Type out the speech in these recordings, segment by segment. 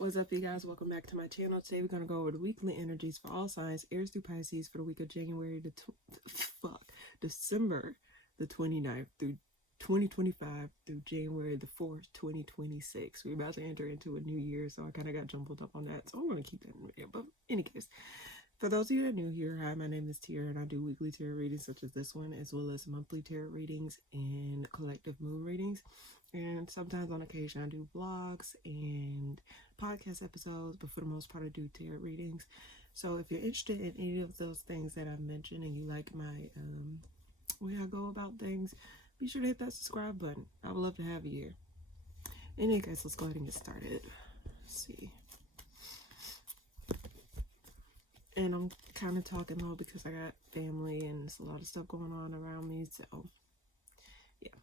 What's up, you guys? Welcome back to my channel. Today we're going to go over the weekly energies for all signs, Aries through Pisces, for the week of January to December the 29th through 2025 through January the 4th, 2026. We're about to enter into a new year, so I kind of got jumbled up on that. So I'm going to keep that in the video. But in any case, for those of you that are new here, hi, my name is Tiara, and I do weekly tarot readings such as this one, as well as monthly tarot readings and collective moon readings. And sometimes on occasion I do vlogs and podcast episodes, but for the most part I do tarot readings. So if you're interested in any of those things that I've mentioned and you like my way I go about things, be sure to hit that subscribe button. I would love to have you here. In any case, let's go ahead and get started. Let's see. And I'm kind of talking low because I got family and there's a lot of stuff going on around me. So, yeah.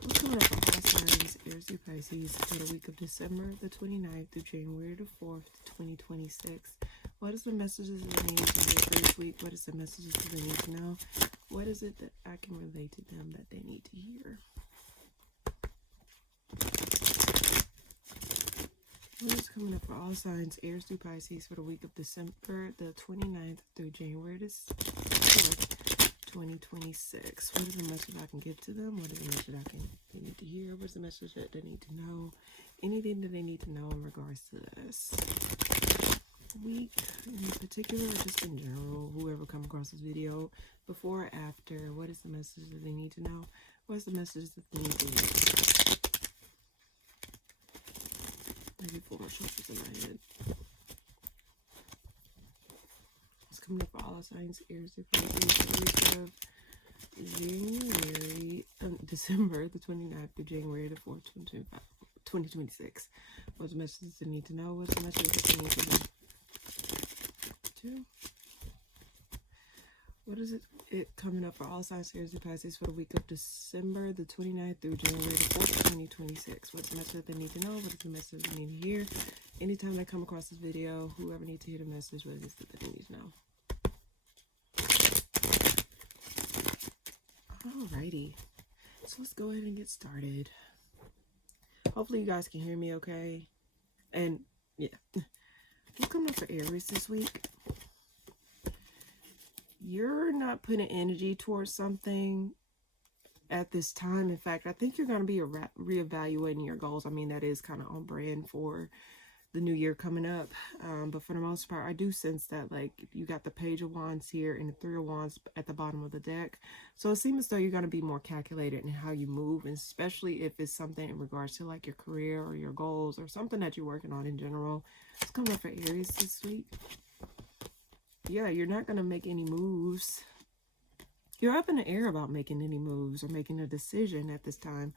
What's coming up for all signs, Aries through Pisces, for the week of December the 29th through January the 4th, 2026? What is the messages that they need to hear for this week? What is the messages that they need to know? What is it that I can relate to them that they need to hear? What is coming up for all signs, Aries through Pisces, for the week of December the 29th through January the 4th, 2026? What is the message I can give to them? What is the message they need to hear? What is the message that they need to know? Anything that they need to know in regards to this week in particular, or just in general, whoever come across this video, before or after, what is the message that they need to know? What is the message that they need to hear? Maybe 4 more shuffles in my head. It's coming up for all signs, Aries through Pisces, December the 29th through January the 4th, 2026. What's the message they need to know? What's the message that they need to know? What is it coming up for all signs, Aries through Pisces, for the week of December the 29th through January the 4th, 2026? What's the message they need to know? What is the message they need to hear? Anytime they come across this video, whoever needs to hear the message, what is it that they need to know? Alrighty, so let's go ahead and get started. Hopefully you guys can hear me okay. And yeah, what's coming up for Aries this week? You're not putting energy towards something at this time. In fact, I think you're going to be reevaluating your goals. I mean, that is kind of on brand for the new year coming up. But for the most part, I do sense that, like, you got the Page of Wands here and the Three of Wands at the bottom of the deck. So it seems as though you're going to be more calculated in how you move, and especially if it's something in regards to like your career or your goals or something that you're working on in general. It's coming up for Aries this week. Yeah, you're not going to make any moves. You're up in the air about making any moves or making a decision at this time.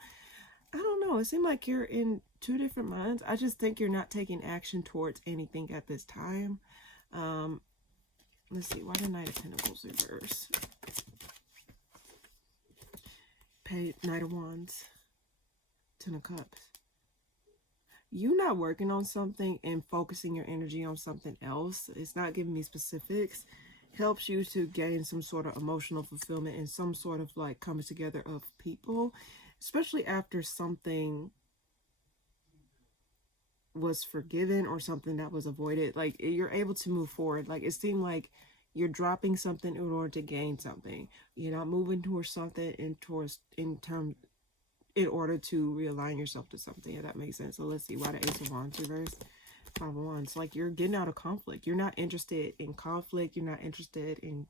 I don't know. It seems like you're in two different minds. I just think you're not taking action towards anything at this time. Let's see. Why the Knight of Pentacles reverse? Knight of Wands. Ten of Cups. You not working on something and focusing your energy on something else, it's not giving me specifics, helps you to gain some sort of emotional fulfillment and some sort of like coming together of people, especially after something was forgiven or something that was avoided. Like, you're able to move forward. Like, it seemed like you're dropping something in order to gain something. You're not moving towards something in order to realign yourself to something, if that makes sense. So let's see why the Ace of Wands reverse. 5 of Wands. Like, you're getting out of conflict. You're not interested in conflict. You're not interested in,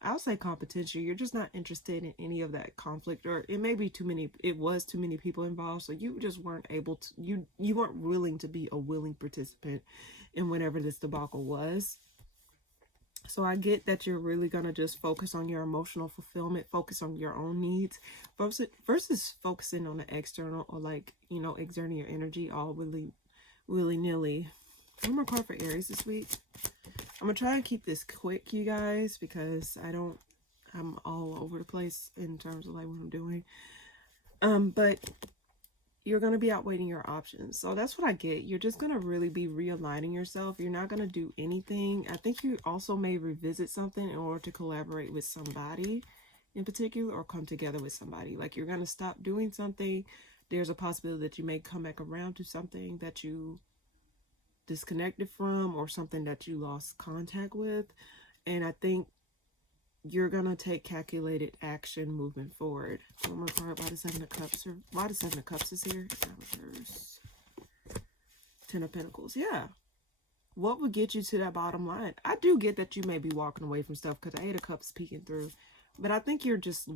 I'll say, competition. You're just not interested in any of that conflict, or it may be too many. It was too many people involved, so you just weren't able to. You weren't willing to be a willing participant in whatever this debacle was. So I get that you're really going to just focus on your emotional fulfillment, focus on your own needs versus focusing on the external, or like, you know, exerting your energy all willy-nilly. One more card for Aries this week. I'm going to try and keep this quick, you guys, because I'm all over the place in terms of like what I'm doing. But you're going to be outweighing your options. So that's what I get. You're just going to really be realigning yourself. You're not going to do anything. I think you also may revisit something in order to collaborate with somebody in particular, or come together with somebody. Like, you're going to stop doing something. There's a possibility that you may come back around to something that you disconnected from or something that you lost contact with. And I think you're going to take calculated action moving forward. One more card. Why the Seven of Cups? Or why the Seven of Cups is here? Ten of Pentacles. Yeah. What would get you to that bottom line? I do get that you may be walking away from stuff because Eight of Cups peeking through. But I think you're just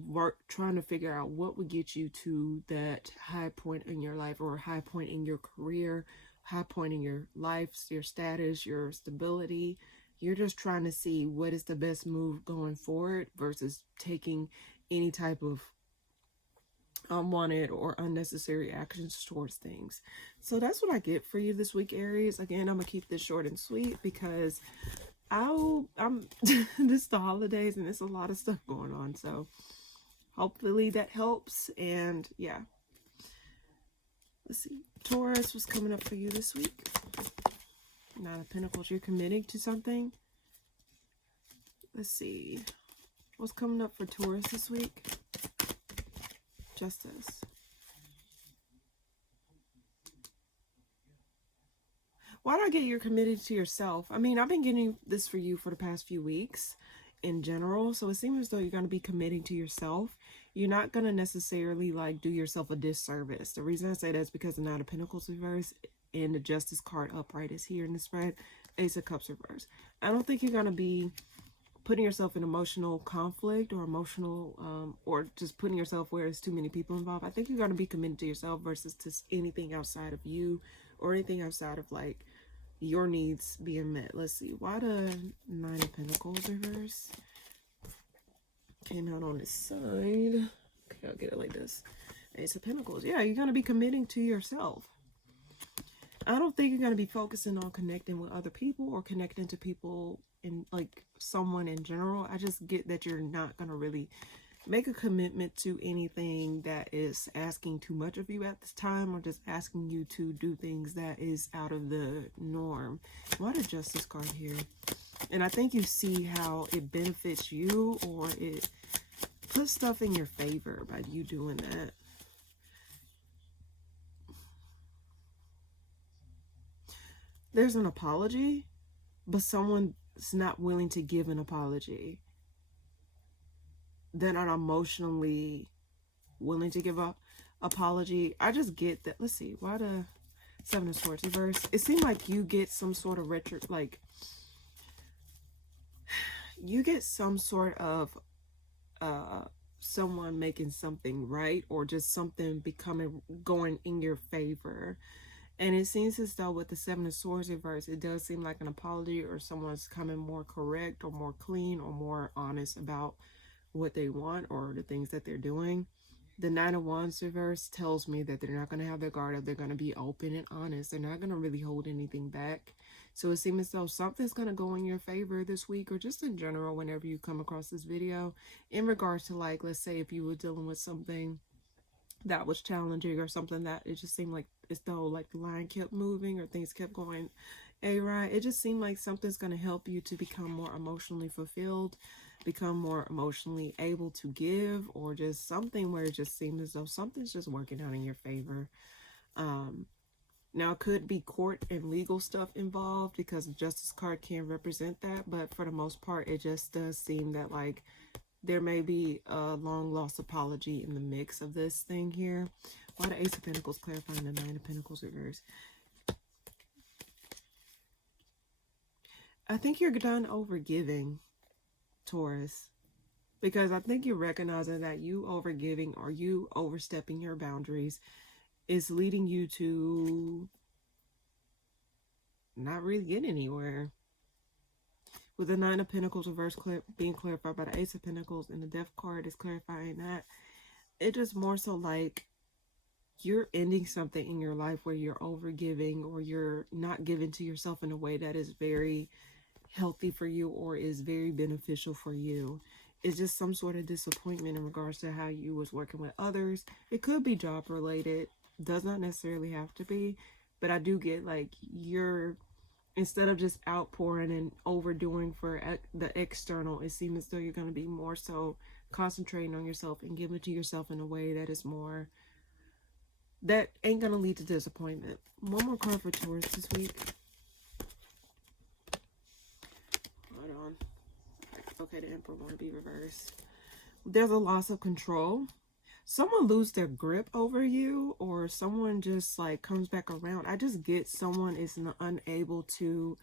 trying to figure out what would get you to that high point in your life, or high point in your career, high point in your life, your status, your stability. You're just trying to see what is the best move going forward versus taking any type of unwanted or unnecessary actions towards things. So that's what I get for you this week, Aries. Again, I'm gonna keep this short and sweet because I'm this the holidays and there's a lot of stuff going on, so hopefully that helps. And yeah, let's see, Taurus, what's coming up for you this week? Nine of Pentacles. You're committing to something. Let's see, what's coming up for Taurus this week? Justice. Why do I get you're committed to yourself? I mean, I've been getting this for you for the past few weeks in general. So it seems as though you're going to be committing to yourself. You're not going to necessarily like do yourself a disservice. The reason I say that is because the Nine of Pentacles reverse and the Justice card upright is here in the spread. Ace of Cups reverse. I don't think you're going to be putting yourself in emotional conflict or emotional or just putting yourself where there's too many people involved. I think you're going to be committed to yourself versus to anything outside of you or anything outside of like your needs being met. Let's see, why the Nine of Pentacles reverse came out on this side. Okay, I'll get it like this. Ace of Pentacles. Yeah, you're going to be committing to yourself. I don't think you're going to be focusing on connecting with other people or connecting to people in like someone in general. I just get that you're not going to really make a commitment to anything that is asking too much of you at this time, or just asking you to do things that is out of the norm. Why the Justice card here? And I think you see how it benefits you, or it puts stuff in your favor by you doing that. There's an apology, but someone's not willing to give an apology. They're not emotionally willing to give an apology. I just get that. Let's see, why the Seven of Swords reverse? It seemed like you get some sort of you get some sort of someone making something right, or just something going in your favor. And it seems as though with the Seven of Swords reverse, it does seem like an apology, or someone's coming more correct or more clean or more honest about what they want or the things that they're doing. The Nine of Wands reverse tells me that they're not going to have their guard up. They're going to be open and honest. They're not going to really hold anything back. So it seems as though something's going to go in your favor this week, or just in general whenever you come across this video, in regards to, like, let's say if you were dealing with something that was challenging, or something that it just seemed like as though like the line kept moving or things kept going awry. It just seemed like something's going to help you to become more emotionally fulfilled, become more emotionally able to give, or just something where it just seems as though something's just working out in your favor. Now it could be court and legal stuff involved, because the Justice card can represent that, but for the most part it just does seem that like there may be a long lost apology in the mix of this thing here. Why the Ace of Pentacles clarifying the Nine of Pentacles reverse? I think you're done overgiving, Taurus, because I think you're recognizing that you overgiving or you overstepping your boundaries is leading you to not really get anywhere. With the Nine of Pentacles reverse being clarified by the Ace of Pentacles, and the Death card is clarifying that it just more so like you're ending something in your life where you're overgiving, or you're not giving to yourself in a way that is very healthy for you or is very beneficial for you. It's just some sort of disappointment in regards to how you was working with others. It could be job related, does not necessarily have to be, but I do get like you're, instead of just outpouring and overdoing for the external, it seems as though you're going to be more so concentrating on yourself and giving to yourself in a way that is more, that ain't going to lead to disappointment. One more card for Taurus this week. Okay, the Emperor want to be reversed. There's a loss of control. Someone lose their grip over you, or someone just like comes back around. I just get someone is unable to,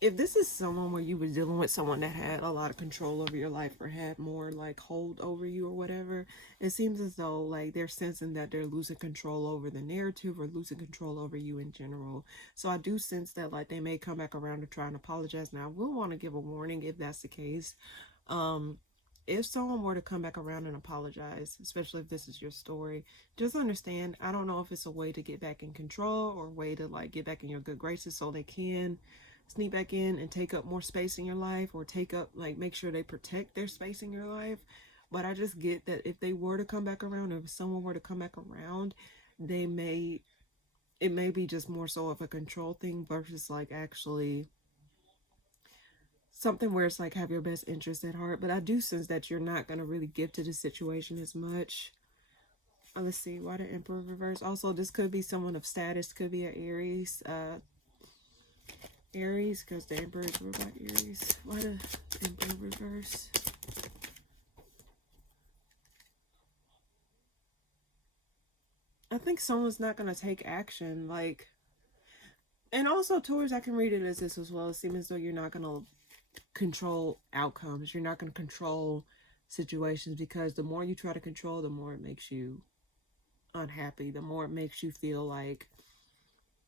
if this is someone where you were dealing with someone that had a lot of control over your life or had more like hold over you or whatever, it seems as though like they're sensing that they're losing control over the narrative or losing control over you in general. So I do sense that like they may come back around to try and apologize. Now I will want to give a warning if that's the case. If someone were to come back around and apologize, especially if this is your story, just understand, I don't know if it's a way to get back in control or a way to like get back in your good graces so they can sneak back in and take up more space in your life, or take up, like, make sure they protect their space in your life. But I just get that if they were to come back around, or if someone were to come back around, it may be just more so of a control thing versus like actually something where it's like have your best interest at heart. But I do sense that you're not going to really give to the situation as much. Let's see, why the Emperor reverse? Also, this could be someone of status, could be an Aries. Aries, because the Emperor is ruled by Aries. Why the Emperor reverse? I think someone's not going to take action, like, and also Taurus, I can read it as this as well. It seems as though you're not going to control outcomes. You're not going to control situations, because the more you try to control, the more it makes you unhappy. The more it makes you feel like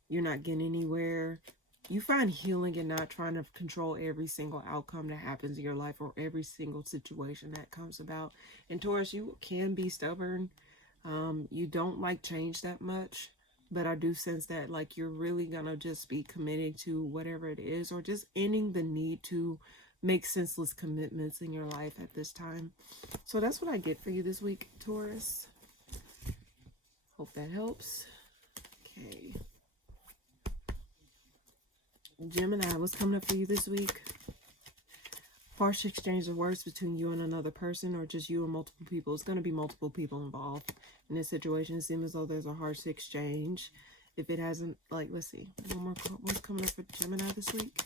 you're not getting anywhere. You find healing in not trying to control every single outcome that happens in your life or every single situation that comes about. And Taurus, you can be stubborn. You don't like change that much, but I do sense that like you're really gonna just be committed to whatever it is, or just ending the need to make senseless commitments in your life at this time. So that's what I get for you this week, Taurus. Hope that helps. Okay. Gemini, what's coming up for you this week? Harsh exchange of words between you and another person, or just you and multiple people. It's going to be multiple people involved in this situation. It seems as though there's a harsh exchange. If it hasn't, like, let's see. One more. What's coming up for Gemini this week?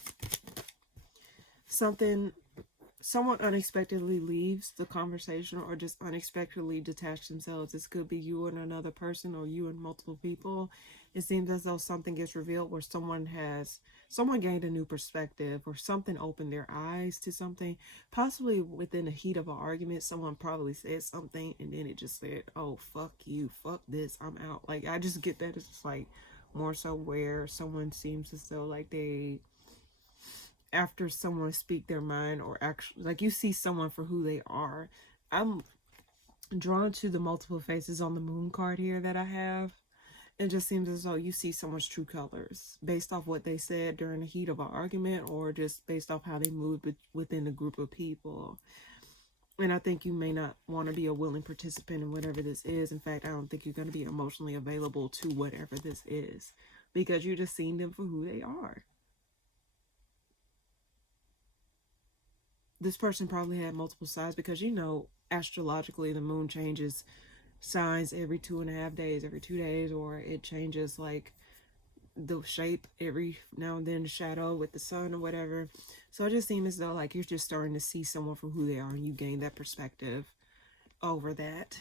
Someone unexpectedly leaves the conversation, or just unexpectedly detach themselves. This could be you and another person, or you and multiple people. It seems as though something gets revealed where someone gained a new perspective, or something opened their eyes to something. Possibly within the heat of an argument, someone probably said something and then it just said, oh, fuck you, fuck this, I'm out. Like, I just get that it's just like more so where someone seems as though like they, after someone speak their mind, or actually like you see someone for who they are. I'm drawn to the multiple faces on the moon card here that I have. It just seems as though you see someone's true colors based off what they said during the heat of an argument, or just based off how they moved within a group of people. And I think you may not want to be a willing participant in whatever this is. In fact, I don't think you're going to be emotionally available to whatever this is, because you're just seeing them for who they are. This person probably had multiple sides, because you know astrologically the moon changes signs every 2.5 days, every 2 days, or it changes like the shape every now and then, the shadow with the sun or whatever. So it just seems as though like you're just starting to see someone for who they are, and you gain that perspective over that.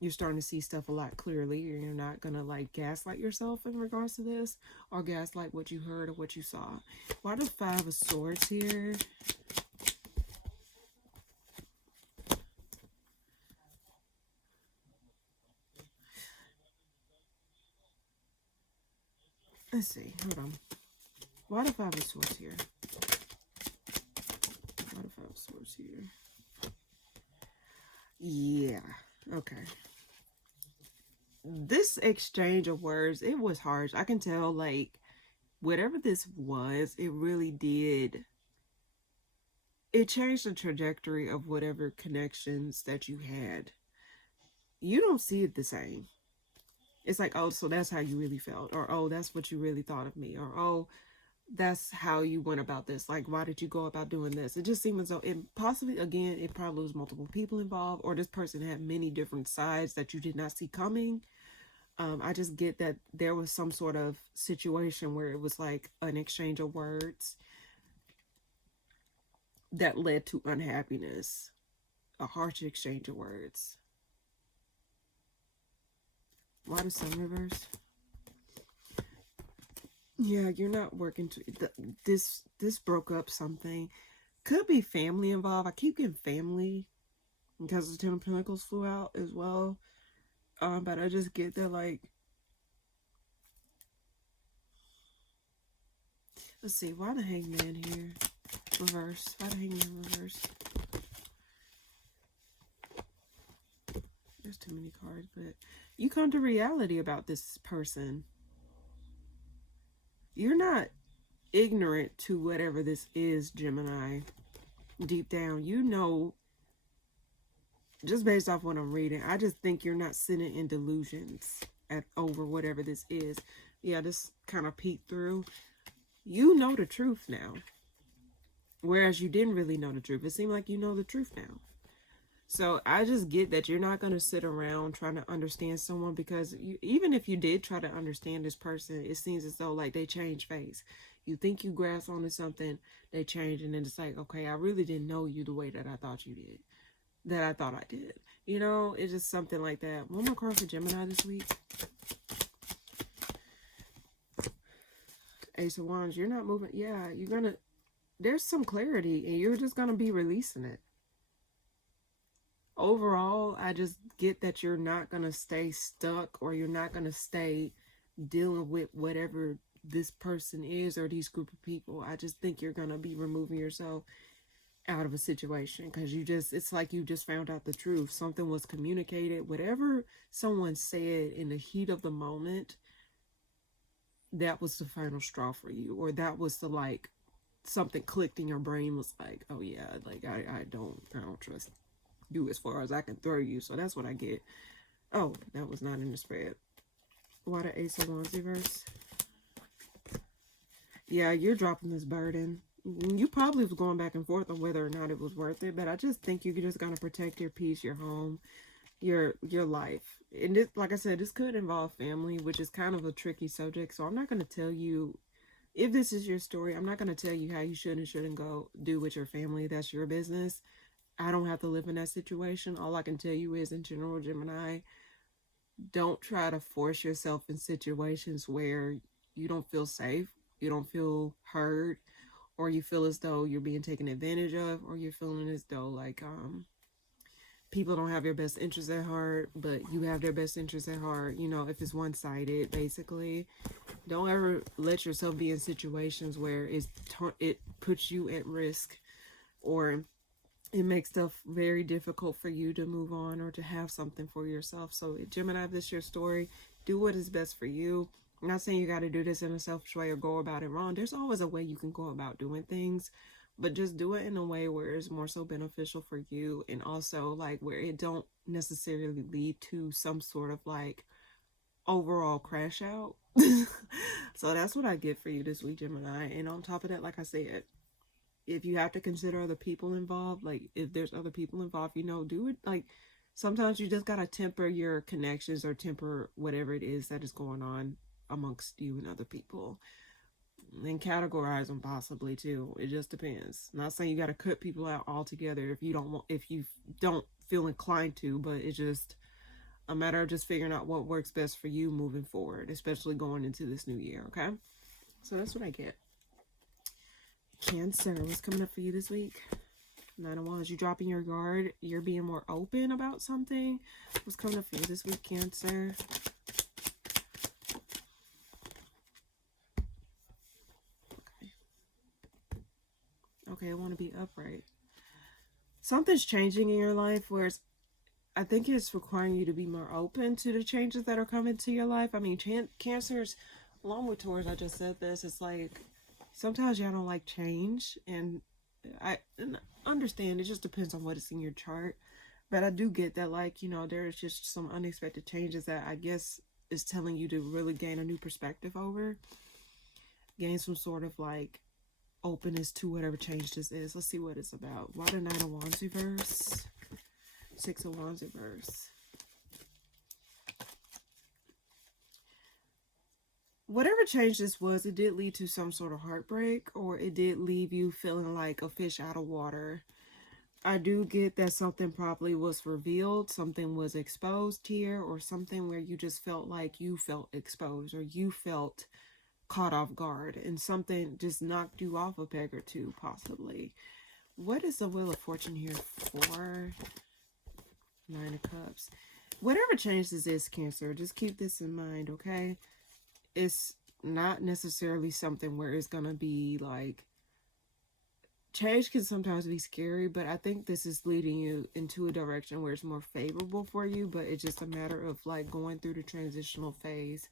You're starting to see stuff a lot clearly. You're not gonna like gaslight yourself in regards to this, or gaslight what you heard or what you saw. Why the Five of Swords here? Let's see. Hold on. Why the Five of Swords here? Why the Five of Swords here? Yeah. Okay. This exchange of words, it was harsh. I can tell, like, whatever this was, it really did. It changed the trajectory of whatever connections that you had. You don't see it the same. It's like, oh, so that's how you really felt, or oh, that's what you really thought of me, or oh, that's how you went about this. Like, why did you go about doing this? It just seemed as though it possibly, again, it probably was multiple people involved, or this person had many different sides that you did not see coming. I just get that there was some sort of situation where it was like an exchange of words, that led to unhappiness. A harsh exchange of words. Why the sun reverse? Yeah, you're not working to this broke up something. Could be family involved. I keep getting family because the Ten of Pentacles flew out as well. But I just get that, like, let's see, why the Hangman here? Reverse. Why the Hangman reverse? There's too many cards, but you come to reality about this person. You're not ignorant to whatever this is, Gemini. Deep down, you know, just based off what I'm reading, I just think you're not sitting in delusions over whatever this is. Yeah, this kind of peeked through. You know the truth now. Whereas you didn't really know the truth. It seemed like you know the truth now. So I just get that you're not going to sit around trying to understand someone, because even if you did try to understand this person, it seems as though like they change face. You think you grasp onto something, they change, and then it's like, okay, I really didn't know you the way that I thought you did. That I thought I did. You know, it's just something like that. One more card for Gemini this week. Ace of Wands, you're not moving. Yeah, you're going to, there's some clarity, and you're just going to be releasing it. Overall, I just get that you're not going to stay stuck, or you're not going to stay dealing with whatever this person is or these group of people. I just think you're going to be removing yourself out of a situation, because it's like you just found out the truth. Something was communicated. Whatever someone said in the heat of the moment, that was the final straw for you, or that was the, like, something clicked in your brain, was like, oh yeah, like I don't trust you as far as I can throw you. So that's what I get. Oh, that was not in the spread. Why the Ace of Wands reverse? Yeah, you're dropping this burden. You probably was going back and forth on whether or not it was worth it, but I just think you're just gonna protect your peace, your home, your life. And this, like I said, this could involve family, which is kind of a tricky subject. So I'm not gonna tell you, if this is your story, I'm not gonna tell you how you should and shouldn't go do with your family. That's your business. I don't have to live in that situation. All I can tell you is, in general, Gemini, don't try to force yourself in situations where you don't feel safe, you don't feel heard, or you feel as though you're being taken advantage of, or you're feeling as though like people don't have your best interests at heart, but you have their best interests at heart. You know, if it's one-sided, basically. Don't ever let yourself be in situations where it puts you at risk, or it makes stuff very difficult for you to move on or to have something for yourself. So Gemini, if this is your story, do what is best for you. I'm not saying you got to do this in a selfish way or go about it wrong. There's always a way you can go about doing things, but just do it in a way where it's more so beneficial for you, and also like where it don't necessarily lead to some sort of like overall crash out. So that's what I get for you this week, Gemini. And on top of that, like I said, if you have to consider other people involved, like if there's other people involved, you know, do it. Like sometimes you just gotta temper your connections, or temper whatever it is that is going on amongst you and other people, and categorize them possibly too. It just depends. Not saying you got to cut people out altogether if you don't feel inclined to, but it's just a matter of just figuring out what works best for you moving forward, especially going into this new year. Okay, so that's what I get. Cancer, what's coming up for you this week? Nine of Wands, you dropping your guard, you're being more open about something. What's coming up for you this week, Cancer? Okay, I want to be upright. Something's changing in your life, where I think it's requiring you to be more open to the changes that are coming to your life. I mean, Cancers, along with Taurus, I just said this, it's like sometimes y'all don't like change, and I understand it just depends on what is in your chart. But I do get that, like, you know, there's just some unexpected changes that I guess is telling you to really gain a new perspective over. Gain some sort of like openness to whatever change this is. Let's see what it's about. Why the Nine of Wands reverse? Six of Wands reverse. whatever change this was, it did lead to some sort of heartbreak, or it did leave you feeling like a fish out of water. I do get that something probably was revealed, something was exposed here, or something where you just felt like you felt exposed, or you felt caught off guard, and something just knocked you off a peg or two, possibly. What is the Wheel of Fortune here for? Nine of Cups. Whatever change this is, Cancer, just keep this in mind, okay? It's not necessarily something where it's going to be like, change can sometimes be scary, but I think this is leading you into a direction where it's more favorable for you, but it's just a matter of like going through the transitional phase.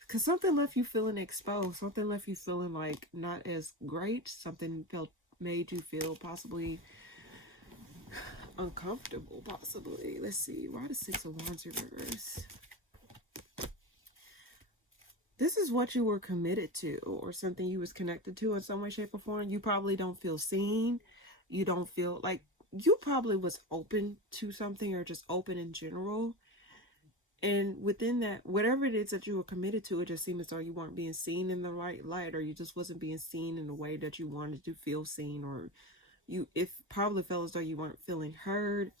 Because something left you feeling exposed, something left you feeling like not as great, something made you feel possibly uncomfortable, possibly. Let's see, why the Six of Wands reverse? This is what you were committed to, or something you was connected to in some way, shape, or form. You probably don't feel seen. You don't feel like, you probably was open to something, or just open in general. And within that, whatever it is that you were committed to, it just seemed as though you weren't being seen in the right light, or you just wasn't being seen in the way that you wanted to feel seen, or it probably felt as though you weren't feeling heard.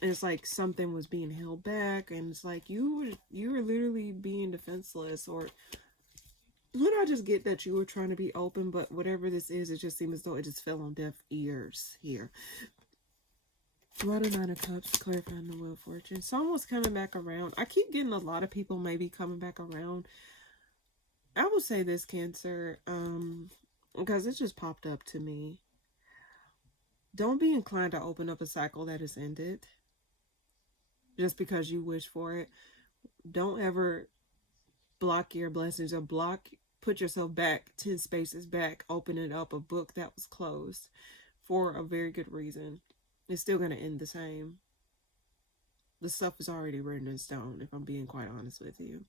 And it's like something was being held back, and it's like you were literally being defenseless, or would I just get that you were trying to be open, but whatever this is, it just seems as though it just fell on deaf ears here. What a Nine of Cups, clarifying the Wheel of Fortune. Someone's coming back around. I keep getting a lot of people maybe coming back around. I will say this, Cancer, because it just popped up to me. Don't be inclined to open up a cycle that has ended just because you wish for it. Don't ever block your blessings, or put yourself back 10 spaces back, opening up a book that was closed for a very good reason. It's still going to end the same. The stuff is already written in stone, if I'm being quite honest with you,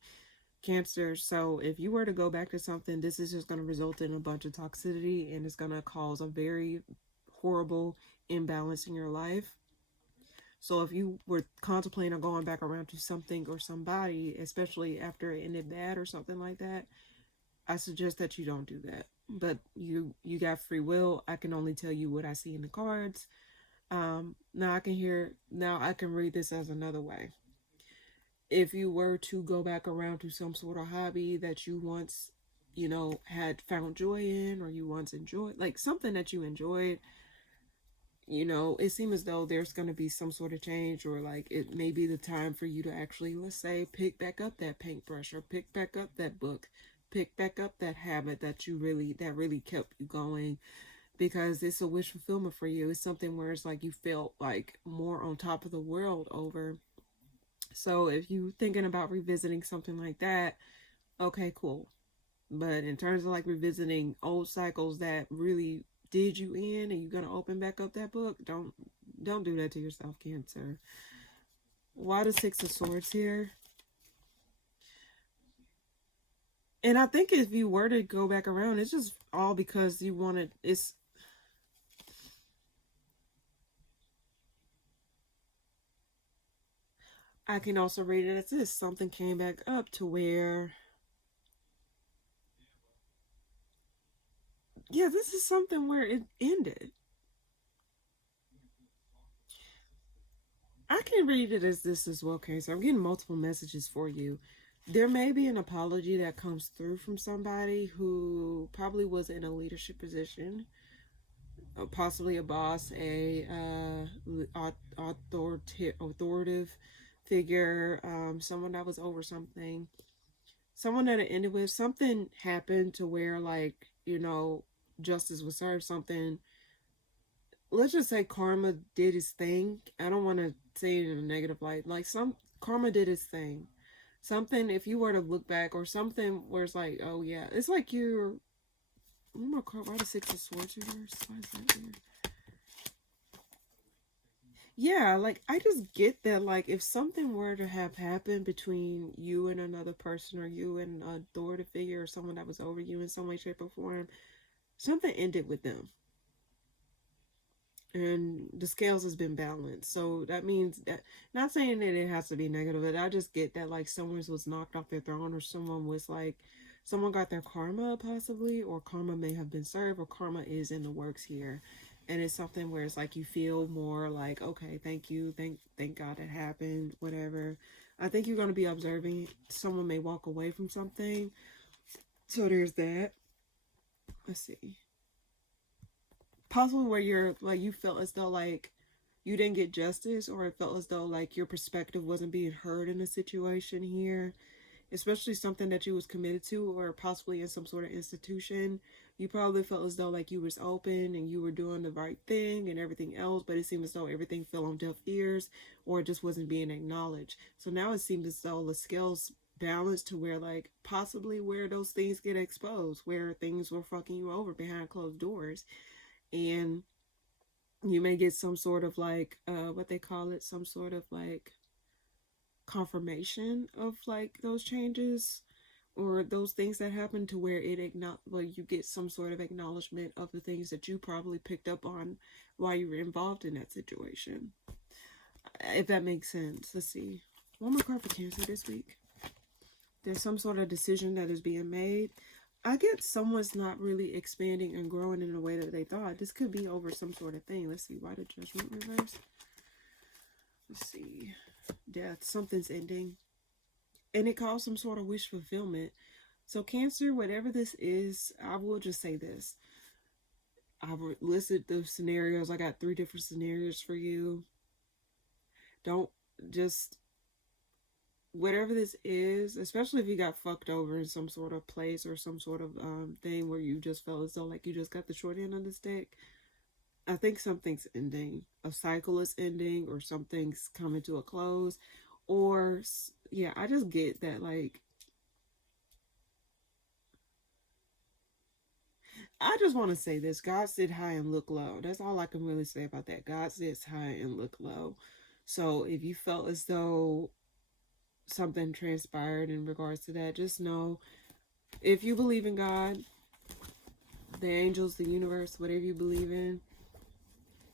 Cancer. So if you were to go back to something, this is just going to result in a bunch of toxicity, and it's going to cause a very horrible imbalance in your life. So if you were contemplating on going back around to something or somebody, especially after it ended bad or something like that, I suggest that you don't do that. But you got free will. I can only tell you what I see in the cards. Now I can read this as another way. If you were to go back around to some sort of hobby that you once, had found joy in, or you once enjoyed, like something that you enjoyed, it seems as though there's going to be some sort of change, or like it may be the time for you to actually, let's say, pick back up that paintbrush, or pick back up that book, pick back up that habit that really kept you going, because it's a wish fulfillment for you. It's something where it's like you felt like more on top of the world over. So if you thinking about revisiting something like that, okay, cool. But in terms of like revisiting old cycles that really did you in, and you're gonna open back up that book, don't do that to yourself, Cancer. Why the Six of Swords here? And I think if you were to go back around, it's just all because you wanted, I can also read it as this. Something came back up to where, yeah, this is something where it ended. I can read it as this as well, okay? So I'm getting multiple messages for you. There may be an apology that comes through from somebody who probably was in a leadership position, possibly a boss, authoritative figure, someone that was over something, someone that it ended with. Something happened to where, like, justice was served. Something, let's just say karma did his thing. I don't want to say it in a negative light. Like, karma did his thing. Something, if you were to look back, or something where it's like, oh yeah, it's like you're, one more card. Why the Six of Swords reverse? Why is that weird? Yeah, like I just get that, like if something were to have happened between you and another person, or you and a authority figure, or someone that was over you in some way, shape, or form, something ended with them. And the scales has been balanced. So that means that, not saying that it has to be negative, but I just get that like someone was knocked off their throne, or someone was like, Someone got their karma possibly, or karma may have been served, or karma is in the works here. And it's something where it's like you feel more like, okay, thank you, thank God that happened, whatever. I think you're going to be observing. Someone may walk away from something. So there's that. Let's see. Possibly where you're like, you felt as though like you didn't get justice, or it felt as though like your perspective wasn't being heard in a situation here, especially something that you was committed to, or possibly in some sort of institution. You probably felt as though like you was open and you were doing the right thing and everything else, but it seemed as though everything fell on deaf ears, or it just wasn't being acknowledged. So now it seems as though the scales balance to where like possibly where those things get exposed, where things were fucking you over behind closed doors. And you may get some sort of like what they call it, some sort of like confirmation of like those changes, or those things that happen, to where you get some sort of acknowledgement of the things that you probably picked up on while you were involved in that situation, if that makes sense. Let's see, one more card for Cancer this week. There's some sort of decision that is being made. I get someone's not really expanding and growing in the way that they thought. This could be over some sort of thing. Let's see, why the Judgment reverse? Let's see, death, something's ending. And it calls some sort of wish fulfillment. So Cancer, whatever this is, I will just say this. I've listed the scenarios. I got 3 different scenarios for you. Don't just, whatever this is, especially if you got fucked over in some sort of place or some sort of thing where you just felt as though like you just got the short end of the stick. I think something's ending. A cycle is ending, or something's coming to a close. Or, yeah, I just get that, like, I just want to say this. God sit high and look low. That's all I can really say about that. God sits high and look low. So if you felt as though something transpired in regards to that, just know, if you believe in God, the angels, the universe, whatever you believe in,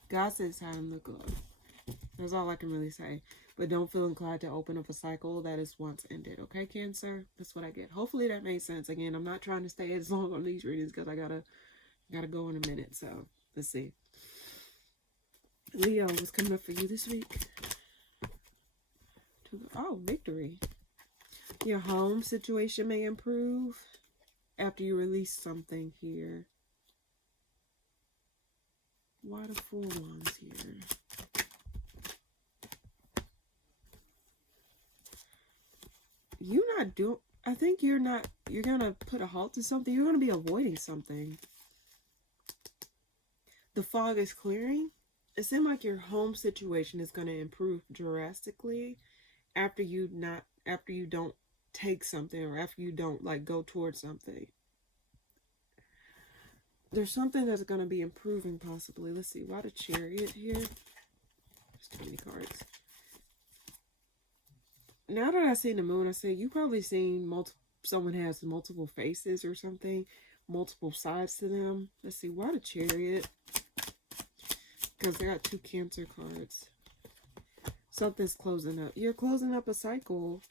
God sits high and look low. That's all I can really say. But don't feel inclined to open up a cycle that is once ended. Okay, Cancer? That's what I get. Hopefully that made sense. Again, I'm not trying to stay as long on these readings because I gotta go in a minute. So let's see. Leo, what's coming up for you this week? Oh, victory. Your home situation may improve after you release something here. Why the 4 wands here? I think you're gonna put a halt to something. You're gonna be avoiding something. The fog is clearing. It seems like your home situation is gonna improve drastically after you don't take something, or after you don't like go towards something. There's something that's gonna be improving possibly. Let's see, why the Chariot here? There's too many cards. Now that I seen the moon, I say you probably seen someone has multiple faces or something, multiple sides to them. Let's see, why the Chariot? Because they got 2 Cancer cards. Something's closing up. You're closing up a cycle.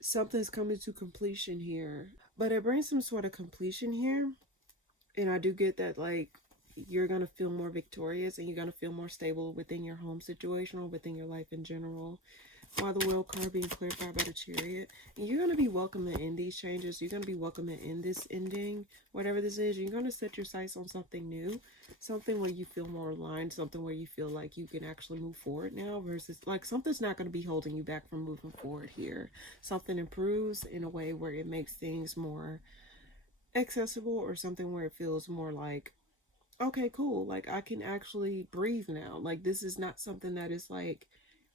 Something's coming to completion here. But it brings some sort of completion here. And I do get that, like, you're going to feel more victorious and you're going to feel more stable within your home situation or within your life in general. While the World card being clarified by the Chariot. And you're going to be welcoming in these changes. You're going to be welcoming in this ending. Whatever this is, you're going to set your sights on something new. Something where you feel more aligned. Something where you feel like you can actually move forward now. Versus, like, something's not going to be holding you back from moving forward here. Something improves in a way where it makes things more accessible. Or something where it feels more like, okay, cool. Like, I can actually breathe now. Like, this is not something that is, like,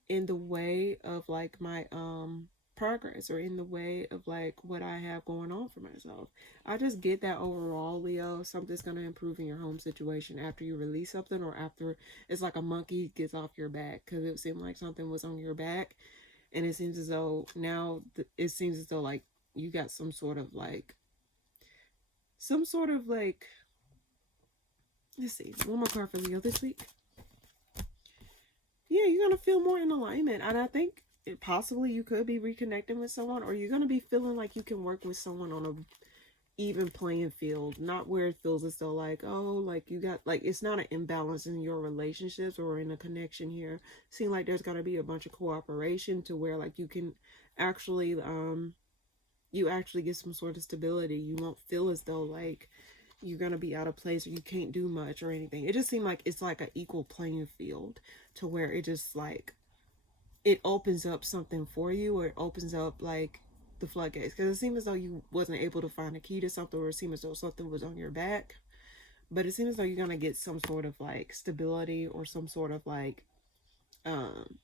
in the way of like my progress, or in the way of like what I have going on for myself. I just get that overall, Leo, something's going to improve in your home situation after you release something, or after it's like a monkey gets off your back, because it seemed like something was on your back, and it seems as though now it seems as though like you got some sort of like let's see, one more card for Leo this week. Yeah, you're going to feel more in alignment. And I think possibly you could be reconnecting with someone, or you're going to be feeling like you can work with someone on a even playing field, not where it feels as though like, oh, like you got, like, it's not an imbalance in your relationships or in a connection here. Seem like there's got to be a bunch of cooperation to where like you can actually you actually get some sort of stability. You won't feel as though like you're gonna be out of place or you can't do much or anything. It just seemed like it's like an equal playing field, to where it just like it opens up something for you, or it opens up like the floodgates, because it seemed as though you wasn't able to find a key to something, or it seemed as though something was on your back. But it seems as though you're gonna get some sort of like stability, or some sort of like um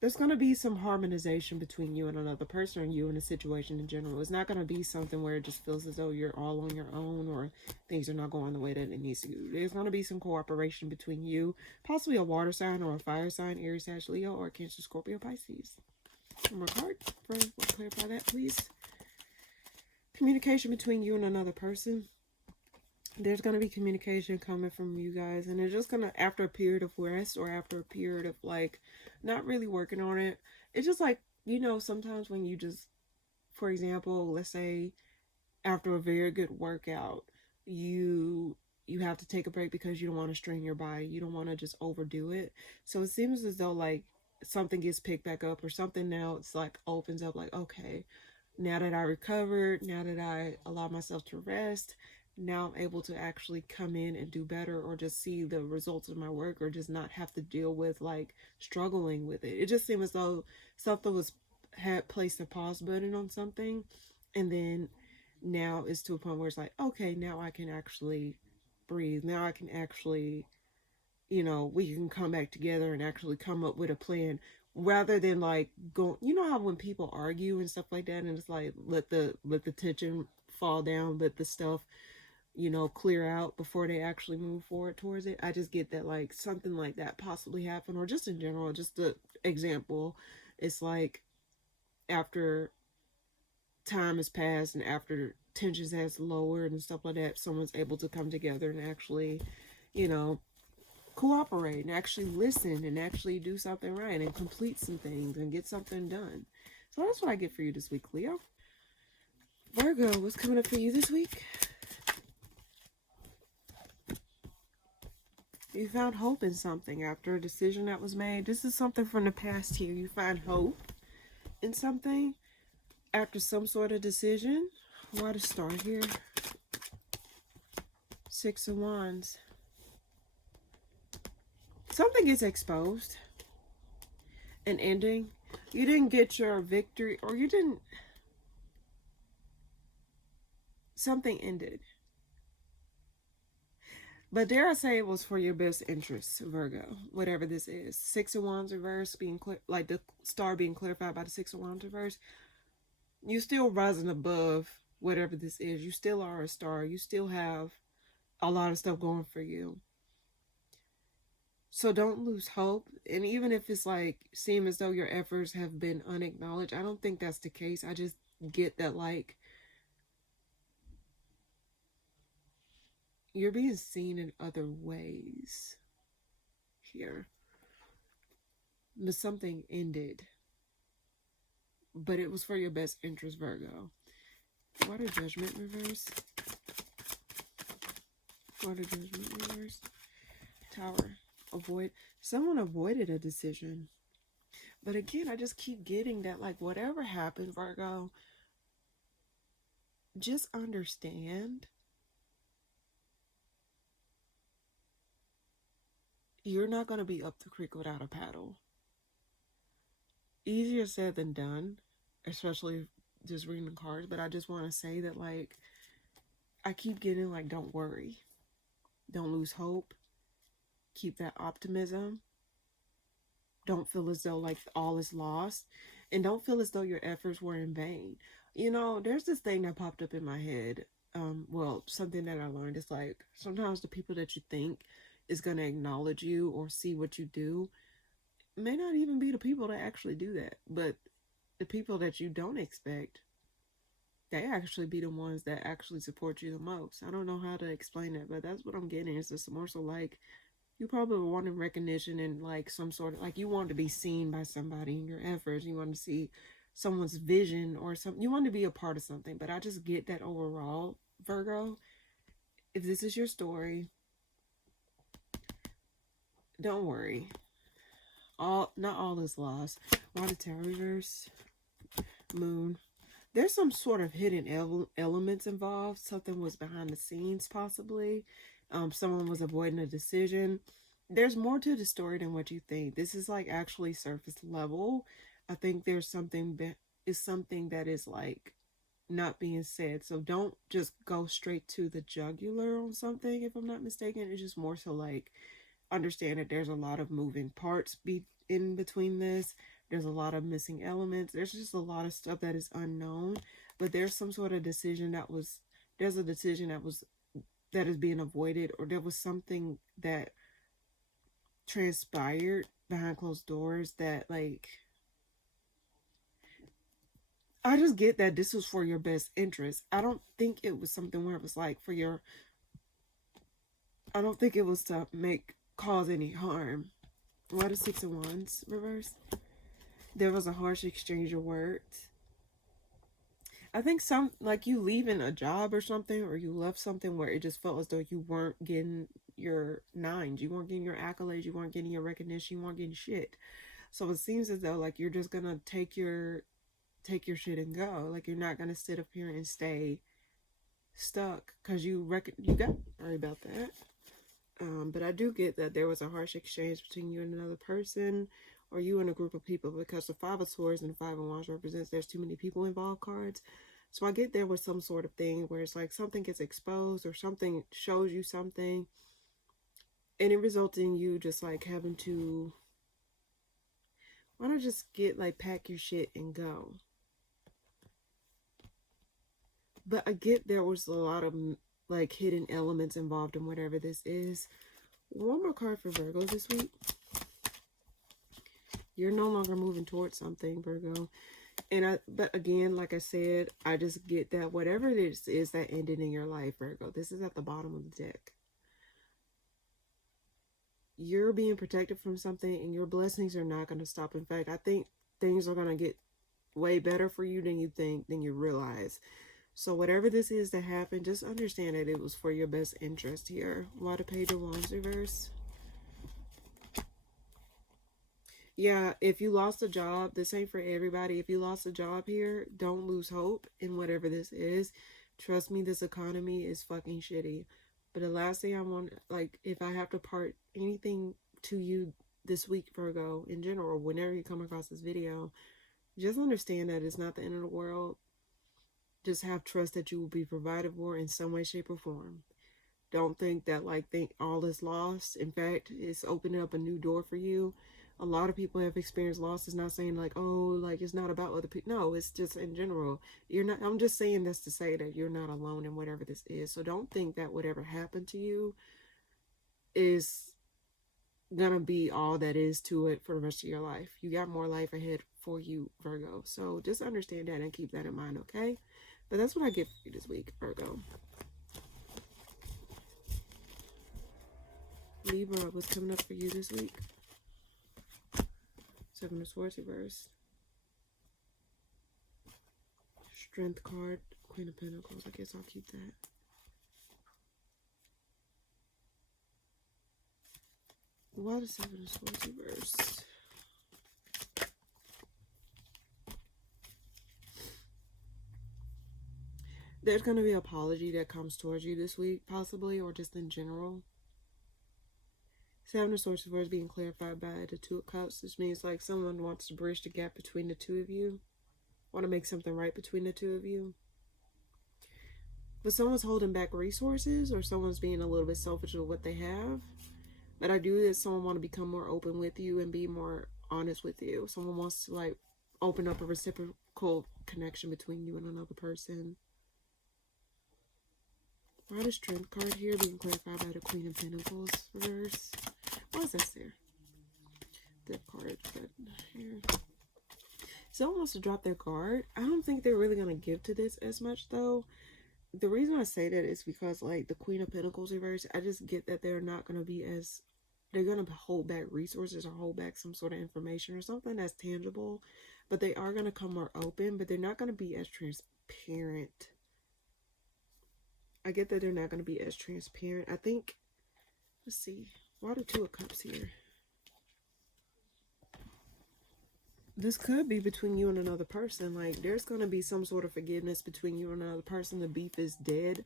there's going to be some harmonization between you and another person, and you and a situation in general. It's not going to be something where it just feels as though you're all on your own, or things are not going the way that it needs to go. There's going to be some cooperation between you, possibly a water sign or a fire sign, Aries, Sag, Leo, or Cancer, Scorpio, Pisces. One more card. Friends, we'll clarify that, please. Communication between you and another person. There's going to be communication coming from you guys, and it's just going to, after a period of rest, or after a period of like not really working on it, it's just like, you know, sometimes when you just, for example, let's say after a very good workout, you have to take a break because you don't want to strain your body, you don't want to just overdo it. So it seems as though like something gets picked back up, or something now it's like opens up, like, okay, now that I recovered, now that I allow myself to rest, now I'm able to actually come in and do better, or just see the results of my work, or just not have to deal with like struggling with it. It just seems as though something had placed a pause button on something, and then now it's to a point where it's like, okay, now I can actually breathe. Now I can actually, you know, we can come back together and actually come up with a plan, rather than like go, you know how when people argue and stuff like that, and it's like let the tension fall down, let the stuff, you know, clear out before they actually move forward towards it. I just get that like something like that possibly happened, or just in general, just the example, it's like after time has passed and after tensions has lowered and stuff like that, someone's able to come together and actually, you know, cooperate and actually listen and actually do something right and complete some things and get something done. So that's what I get for you this week, Leo. Virgo, what's coming up for you this week? You found hope in something after a decision that was made. This is something from the past here. You find hope in something after some sort of decision. Why the star here? Six of Wands. Something gets exposed. An ending. You didn't get your victory, or you didn't... Something ended. But dare I say it was for your best interest, Virgo, whatever this is. Six of Wands reverse, being like the star being clarified by the Six of Wands reverse. You still rising above whatever this is. You still are a star. You still have a lot of stuff going for you. So don't lose hope. And even if it's like seem as though your efforts have been unacknowledged, I don't think that's the case. I just get that like you're being seen in other ways here. But something ended. But it was for your best interest, Virgo. Why did Judgment reverse? Why did Judgment reverse? Tower. Someone avoided a decision. But again, I just keep getting that, like, whatever happened, Virgo, just understand you're not going to be up the creek without a paddle. Easier said than done, especially just reading the cards. But I just want to say that, like, I keep getting, like, don't worry. Don't lose hope. Keep that optimism. Don't feel as though, like, all is lost. And don't feel as though your efforts were in vain. You know, there's this thing that popped up in my head. Well, something that I learned is, like, sometimes the people that you think is going to acknowledge you or see what you do may not even be the people that actually do that. But the people that you don't expect, they actually be the ones that actually support you the most. I don't know how to explain that, but that's what I'm getting. It's just more so like You probably were wanting recognition and like some sort of, like, you want to be seen by somebody in your efforts. You want to see someone's vision or something. You want to be a part of something. But I just get that overall, Virgo, if this is your story, don't worry. Not all is lost. Why the Tower reverse? Moon. There's some sort of hidden elements involved. Something was behind the scenes, possibly. Someone was avoiding a decision. There's more to the story than what you think. This is like actually surface level. I think there's something that is like not being said. So don't just go straight to the jugular on something, if I'm not mistaken. It's just more so like understand that there's a lot of moving parts in between this. There's a lot of missing elements. There's just a lot of stuff that is unknown. But there's some sort of decision there's a decision that is being avoided, or there was something that transpired behind closed doors that, like, I just get that this was for your best interest. I don't think it was something where it was like I don't think it was to cause any harm. Why the Six of Wands reverse? There was a harsh exchange of words. I think like you leaving a job or something, or you left something where it just felt as though you weren't getting your nines, you weren't getting your accolades, you weren't getting your recognition, you weren't getting shit. So it seems as though like you're just gonna take your shit and go. Like you're not gonna sit up here and stay stuck because you got sorry about that. But I do get that there was a harsh exchange between you and another person, or you and a group of people, because the Five of Swords and the Five of Wands represents there's too many people involved cards. So I get there was some sort of thing where it's like something gets exposed or something shows you something, and it results in you just like having to, why not just pack your shit and go? But I get there was a lot of like hidden elements involved in whatever this is. One more card for Virgo this week. You're no longer moving towards something, Virgo. But again, like I said, I just get that whatever it is that ended in your life, Virgo, this is at the bottom of the deck. You're being protected from something, and your blessings are not going to stop. In fact, I think things are going to get way better for you than you realize. So whatever this is that happened, just understand that it was for your best interest here. Why the Page of Wands reverse? Yeah, if you lost a job, this ain't for everybody. If you lost a job here, don't lose hope in whatever this is. Trust me, this economy is fucking shitty. But the last thing I want, like, if I have to part anything to you this week, Virgo, in general, whenever you come across this video, just understand that it's not the end of the world. Just have trust that you will be provided for in some way, shape, or form. Don't think that, think all is lost. In fact, it's opening up a new door for you. A lot of people have experienced loss. It's not saying it's not about other people. No, it's just in general. I'm just saying this to say that you're not alone in whatever this is. So don't think that whatever happened to you is gonna be all that is to it for the rest of your life. You got more life ahead for you, Virgo. So just understand that and keep that in mind, okay? But that's what I get for you this week, Virgo. Libra, what's coming up for you this week? Seven of Swords reverse. Strength card, Queen of Pentacles. I guess I'll keep that. Why the Seven of Swords reverse? There's going to be an apology that comes towards you this week, possibly, or just in general. Seven of Swords reverse being clarified by the Two of Cups. This means like someone wants to bridge the gap between the two of you. Want to make something right between the two of you. But someone's holding back resources, or someone's being a little bit selfish with what they have. But I do that someone want to become more open with you and be more honest with you. Someone wants to open up a reciprocal connection between you and another person. Why the Strength card here being clarified by the Queen of Pentacles reverse? Why is that there? That card, but here. Someone wants to drop their guard. I don't think they're really going to give to this as much, though. The reason I say that is because, the Queen of Pentacles reverse, I just get that they're not going to be as they're going to hold back resources or hold back some sort of information or something that's tangible, but they are going to come more open, but they're not going to be as transparent. I get that they're not going to be as transparent. I think, let's see, why the Two of Cups here? This could be between you and another person. Like, there's going to be some sort of forgiveness between you and another person. The beef is dead.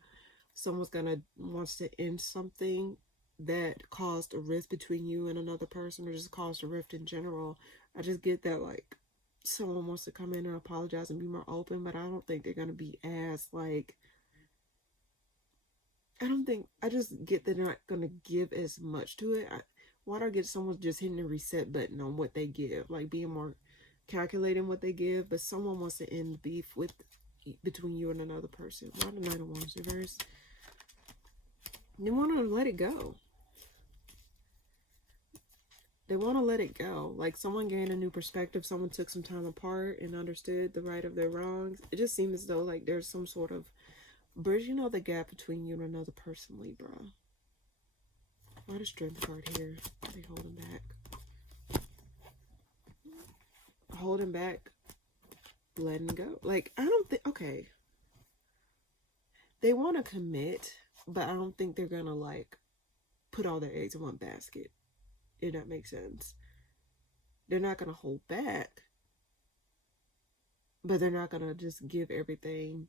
Someone's wants to end something that caused a rift between you and another person, or just caused a rift in general. I just get that, like, someone wants to come in and apologize and be more open, but I don't think they're going to be as, like, I just get that they're not going to give as much to it. Why do I get someone just hitting the reset button on what they give? Like, being more calculating what they give, but someone wants to end beef between you and another person. Why the Knight of Wands reverse? They want to let it go. They want to let it go. Like, someone gained a new perspective. Someone took some time apart and understood the right of their wrongs. It just seems as though, like, there's some sort of bridging of the gap between you and another person, Libra. Why the Strength card here? They holding back. Holding back. Letting go. Like, I don't think... Okay. They want to commit, but I don't think they're going to, like, put all their eggs in one basket. If that makes sense. They're not going to hold back, but they're not going to just give everything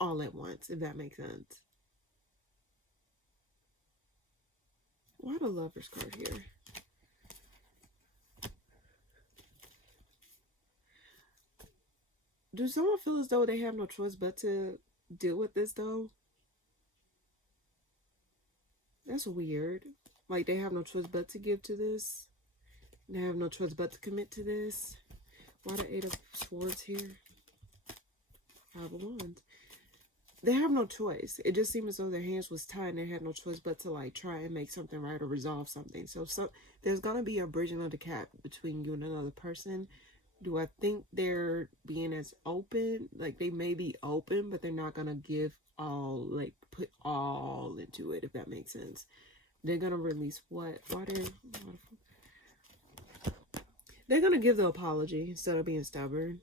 all at once, if that makes sense. Why the Lover's card here? Does someone feel as though they have no choice but to deal with this, though? That's weird. Like, they have no choice but to give to this. They have no choice but to commit to this. Why the Eight of Swords here? Five of Wands. They have no choice. It just seems as though their hands was tied and they had no choice but to, like, try and make something right or resolve something. So there's going to be a bridging of the gap between you and another person. Do I think they're being as open? Like, they may be open, but they're not going to give all, like, put all into it, if that makes sense. They're going to release what? They're going to give the apology instead of being stubborn.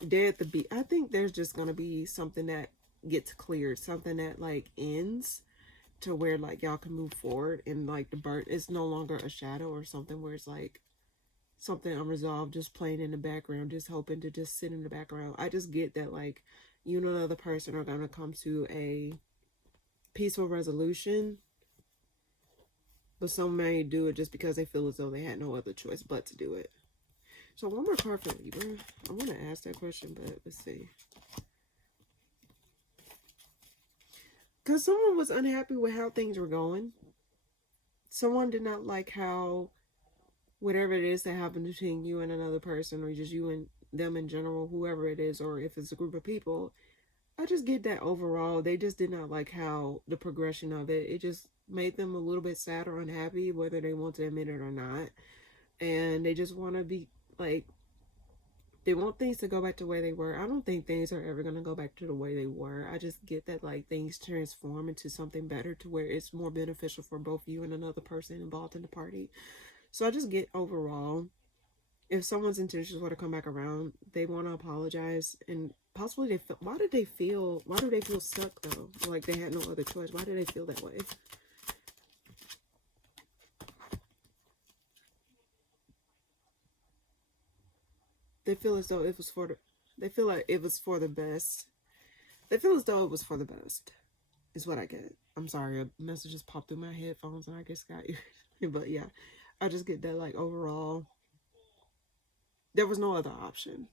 They're at the beat. I think there's just going to be something that gets cleared. Something that, like, ends to where, like, y'all can move forward. And, like, the bird is no longer a shadow or something where it's, like, something unresolved, just playing in the background, just hoping to just sit in the background. I just get that, like, you and another person are going to come to a peaceful resolution. But some may do it just because they feel as though they had no other choice but to do it. So one more card for Libra. I want to ask that question, but let's see. Because someone was unhappy with how things were going. Someone did not like how whatever it is that happened between you and another person, or just you and them in general, whoever it is, or if it's a group of people. I just get that overall, they just did not like how the progression of it. It just made them a little bit sad or unhappy, whether they want to admit it or not. And they just want to be, like, they want things to go back to where they were. I don't think things are ever going to go back to the way they were. I just get that, like, things transform into something better to where it's more beneficial for both you and another person involved in the party. So I just get overall, if someone's intentions were to come back around, they want to apologize, and possibly they feel, why do they feel stuck though? Like they had no other choice. Why do they feel that way? They feel as though it was for the, they feel like it was for the best. They feel as though it was for the best, is what I get. I'm sorry, a message just popped through my headphones and I just got you. But yeah, I just get that, like, overall, there was no other option.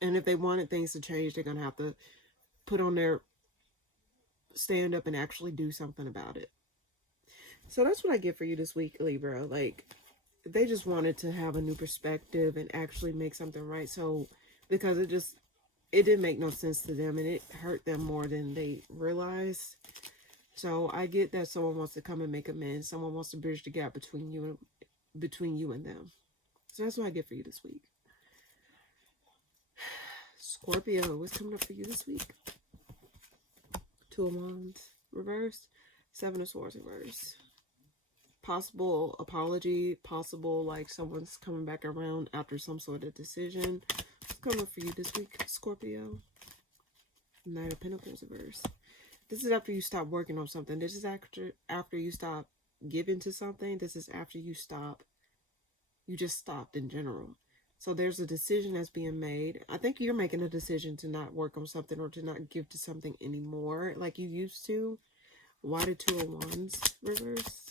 And if they wanted things to change, they're going to have to put on their stand up and actually do something about it. So that's what I get for you this week, Libra. Like, they just wanted to have a new perspective and actually make something right. So, because it didn't make no sense to them and it hurt them more than they realized. So I get that someone wants to come and make amends. Someone wants to bridge the gap between you and them. So that's what I get for you this week. Scorpio, what's coming up for you this week? Two of Wands reverse, Seven of Swords reverse. Possible apology, possible like someone's coming back around after some sort of decision. What's coming for you this week, Scorpio? Knight of Pentacles reverse. This is after you stop working on something. This is after you stop giving to something. This is after you stop. You just stopped in general. So there's a decision that's being made. I think you're making a decision to not work on something or to not give to something anymore like you used to. Why the Two of Wands reverse?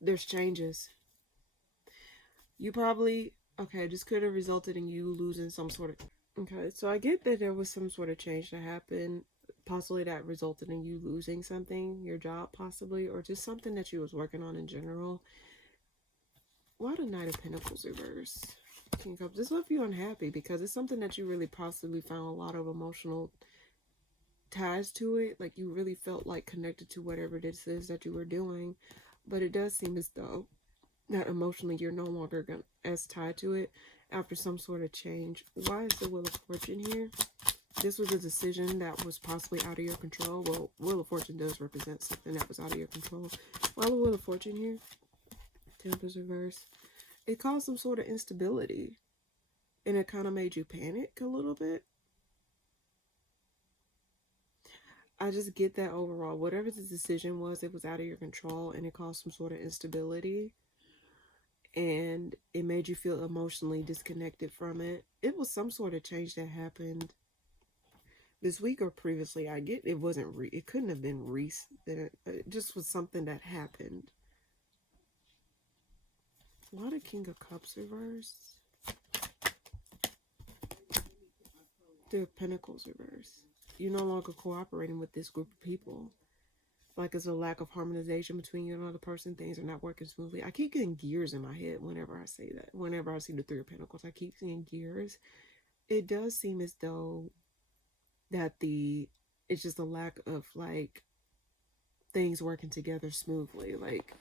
There's changes. You probably, okay, this could have resulted in you losing some sort of, okay, so I get that there was some sort of change that happened, possibly that resulted in you losing something, your job possibly, or just something that you was working on in general. Why the Knight of Pentacles reverse? King of Cups. This left you unhappy because it's something that you really possibly found a lot of emotional ties to it. Like you really felt like connected to whatever this is that you were doing. But it does seem as though that emotionally you're no longer as tied to it after some sort of change. Why is the Wheel of Fortune here? This was a decision that was possibly out of your control. Well, Wheel of Fortune does represent something that was out of your control. Why the Wheel of Fortune here? Temperance reverse. It caused some sort of instability. And it kind of made you panic a little bit. I just get that overall. Whatever the decision was, it was out of your control. And it caused some sort of instability. And it made you feel emotionally disconnected from it. It was some sort of change that happened this week or previously. I get it wasn't it couldn't have been recent. It just was something that happened. Why the King of Cups reverse? The Pentacles reverse. You're no longer cooperating with this group of people. Like it's a lack of harmonization between you and another person. Things are not working smoothly. I keep getting gears in my head whenever I say that. Whenever I see the Three of Pentacles, I keep seeing gears. It does seem as though that it's just a lack of like things working together smoothly. Like,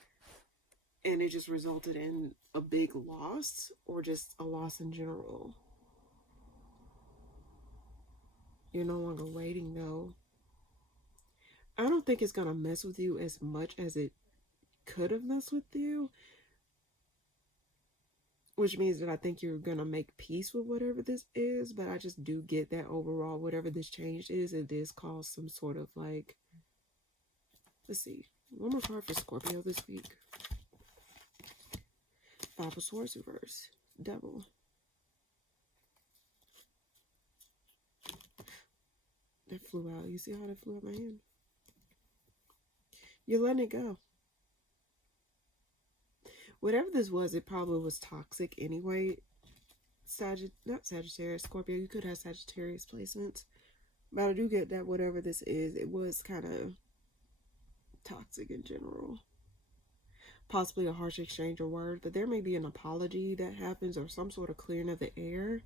and it just resulted in a big loss or just a loss in general. You're no longer waiting though. I don't think it's going to mess with you as much as it could have messed with you. Which means that I think you're going to make peace with whatever this is. But I just do get that overall, whatever this change is, it does cause some sort of like... Let's see. One more card for Scorpio this week. Five of Swords reverse. Devil. That flew out. You see how that flew out my hand? You're letting it go. Whatever this was, it probably was toxic anyway. Not Sagittarius, Scorpio. You could have Sagittarius placements. But I do get that whatever this is, it was kind of toxic in general. Possibly a harsh exchange of words. But there may be an apology that happens or some sort of clearing of the air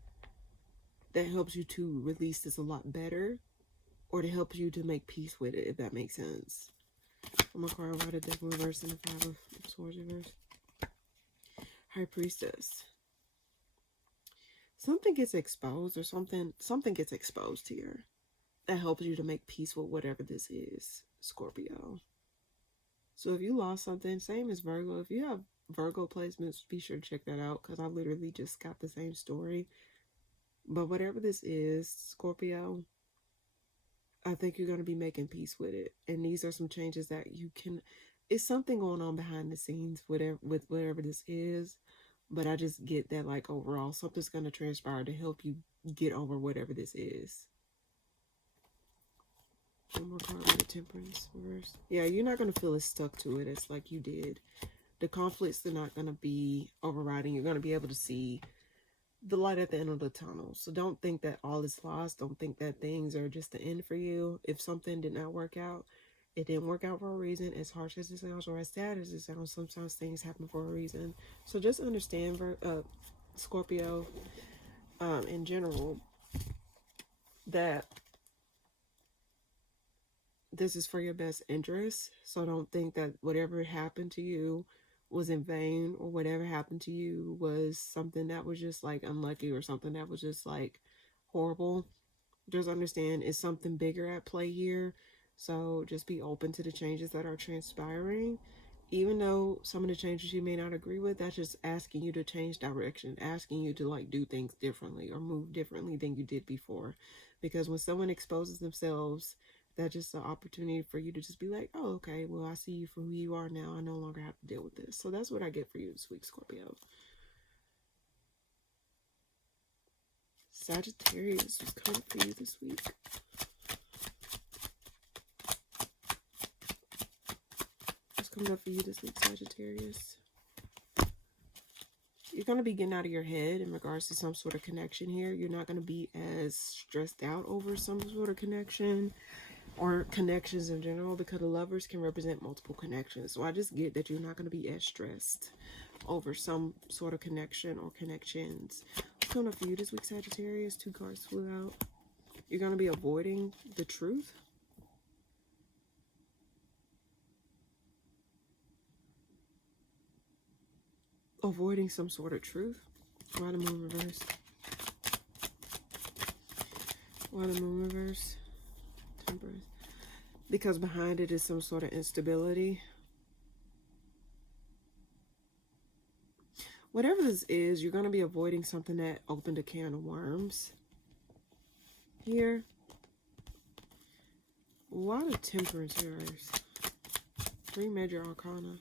that helps you to release this a lot better. Or to help you to make peace with it, if that makes sense. I'm going to card out a Devil reverse and the Five of Swords reverse. High Priestess. Something gets exposed or something gets exposed here that helps you to make peace with whatever this is, Scorpio. So if you lost something, same as Virgo. If you have Virgo placements, be sure to check that out because I literally just got the same story. But whatever this is, Scorpio, I think you're going to be making peace with it. And these are some changes that you can... It's something going on behind the scenes with whatever this is. But I just get that, like, overall, something's going to transpire to help you get over whatever this is. One more card with the Temperance reverse. Yeah, you're not going to feel as stuck to it as like you did. The conflicts are not going to be overriding. You're going to be able to see the light at the end of the tunnel. So don't think that all is lost. Don't think that things are just the end for you. If something did not work out, it didn't work out for a reason. As harsh as it sounds or as sad as it sounds, sometimes things happen for a reason. So just understand, Scorpio, in general, that this is for your best interest. So don't think that whatever happened to you was in vain, or whatever happened to you was something that was just like unlucky or something that was just like horrible. Just understand it's something bigger at play here. So just be open to the changes that are transpiring. Even though some of the changes you may not agree with, that's just asking you to change direction, asking you to like do things differently or move differently than you did before. Because when someone exposes themselves, that's just an opportunity for you to just be like, oh, okay, well, I see you for who you are now. I no longer have to deal with this. So that's what I get for you this week, Scorpio. Sagittarius is coming for you this week. What's coming up for you this week, Sagittarius? You're going to be getting out of your head in regards to some sort of connection here. You're not going to be as stressed out over some sort of connection or connections in general, because the lovers can represent multiple connections. So I just get that you're not going to be as stressed over some sort of connection or connections. What's coming up for you this week, Sagittarius? 2 cards flew out. You're going to be avoiding the truth. Avoiding some sort of truth. Why the moon reverse? Why the moon reverse? Temperance. Because behind it is some sort of instability. Whatever this is, you're going to be avoiding something that opened a can of worms. Here. Why the temperance reverse? 3 major arcana.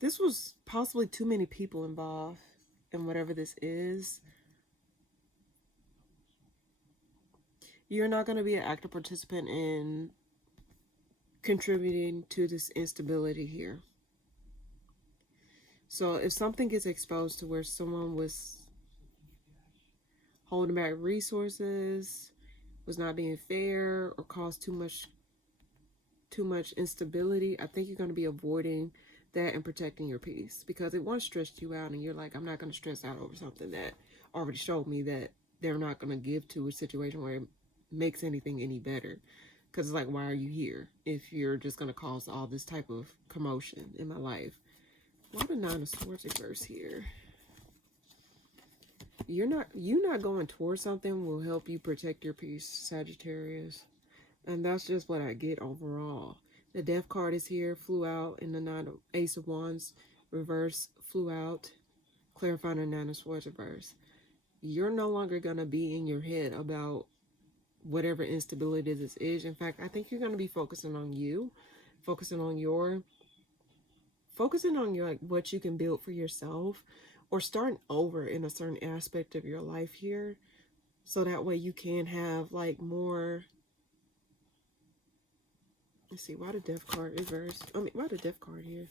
This was possibly too many people involved in whatever this is. You're not going to be an active participant in contributing to this instability here. So if something gets exposed to where someone was holding back resources, was not being fair, or caused too much instability, I think you're going to be avoiding that and protecting your peace, because it once stressed you out and you're like, I'm not going to stress out over something that already showed me that they're not going to give to a situation where it makes anything any better. Because it's like, why are you here if you're just going to cause all this type of commotion in my life? Why the 9 of Swords reverse here? You not going towards something will help you protect your peace, Sagittarius. And that's just what I get overall. The Death card is here, flew out, and the Ace of Wands reverse flew out, clarifying the 9 of Swords reverse. You're no longer going to be in your head about whatever instability this is. In fact, I think you're going to be focusing on you, focusing on like what you can build for yourself, or starting over in a certain aspect of your life here, so that way you can have like more. Let's see, why the Death card reverse? I mean, why the Death card here?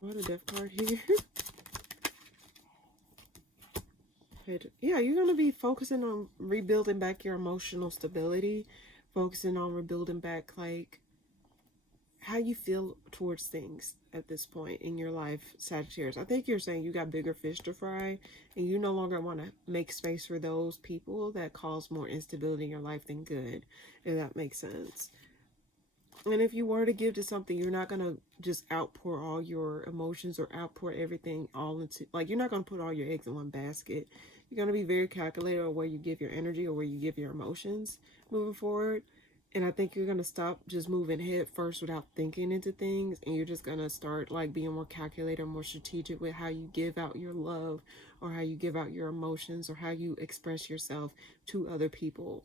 Why the Death card here? Yeah, you're going to be focusing on rebuilding back your emotional stability, focusing on rebuilding back like how you feel towards things at this point in your life, Sagittarius. I think you're saying you got bigger fish to fry and you no longer want to make space for those people that cause more instability in your life than good, if that makes sense. And if you were to give to something, you're not going to just outpour all your emotions or outpour everything all into, like, you're not going to put all your eggs in one basket. You're going to be very calculated on where you give your energy or where you give your emotions moving forward. And I think you're going to stop just moving head first without thinking into things. And you're just going to start like being more calculated, more strategic with how you give out your love or how you give out your emotions or how you express yourself to other people.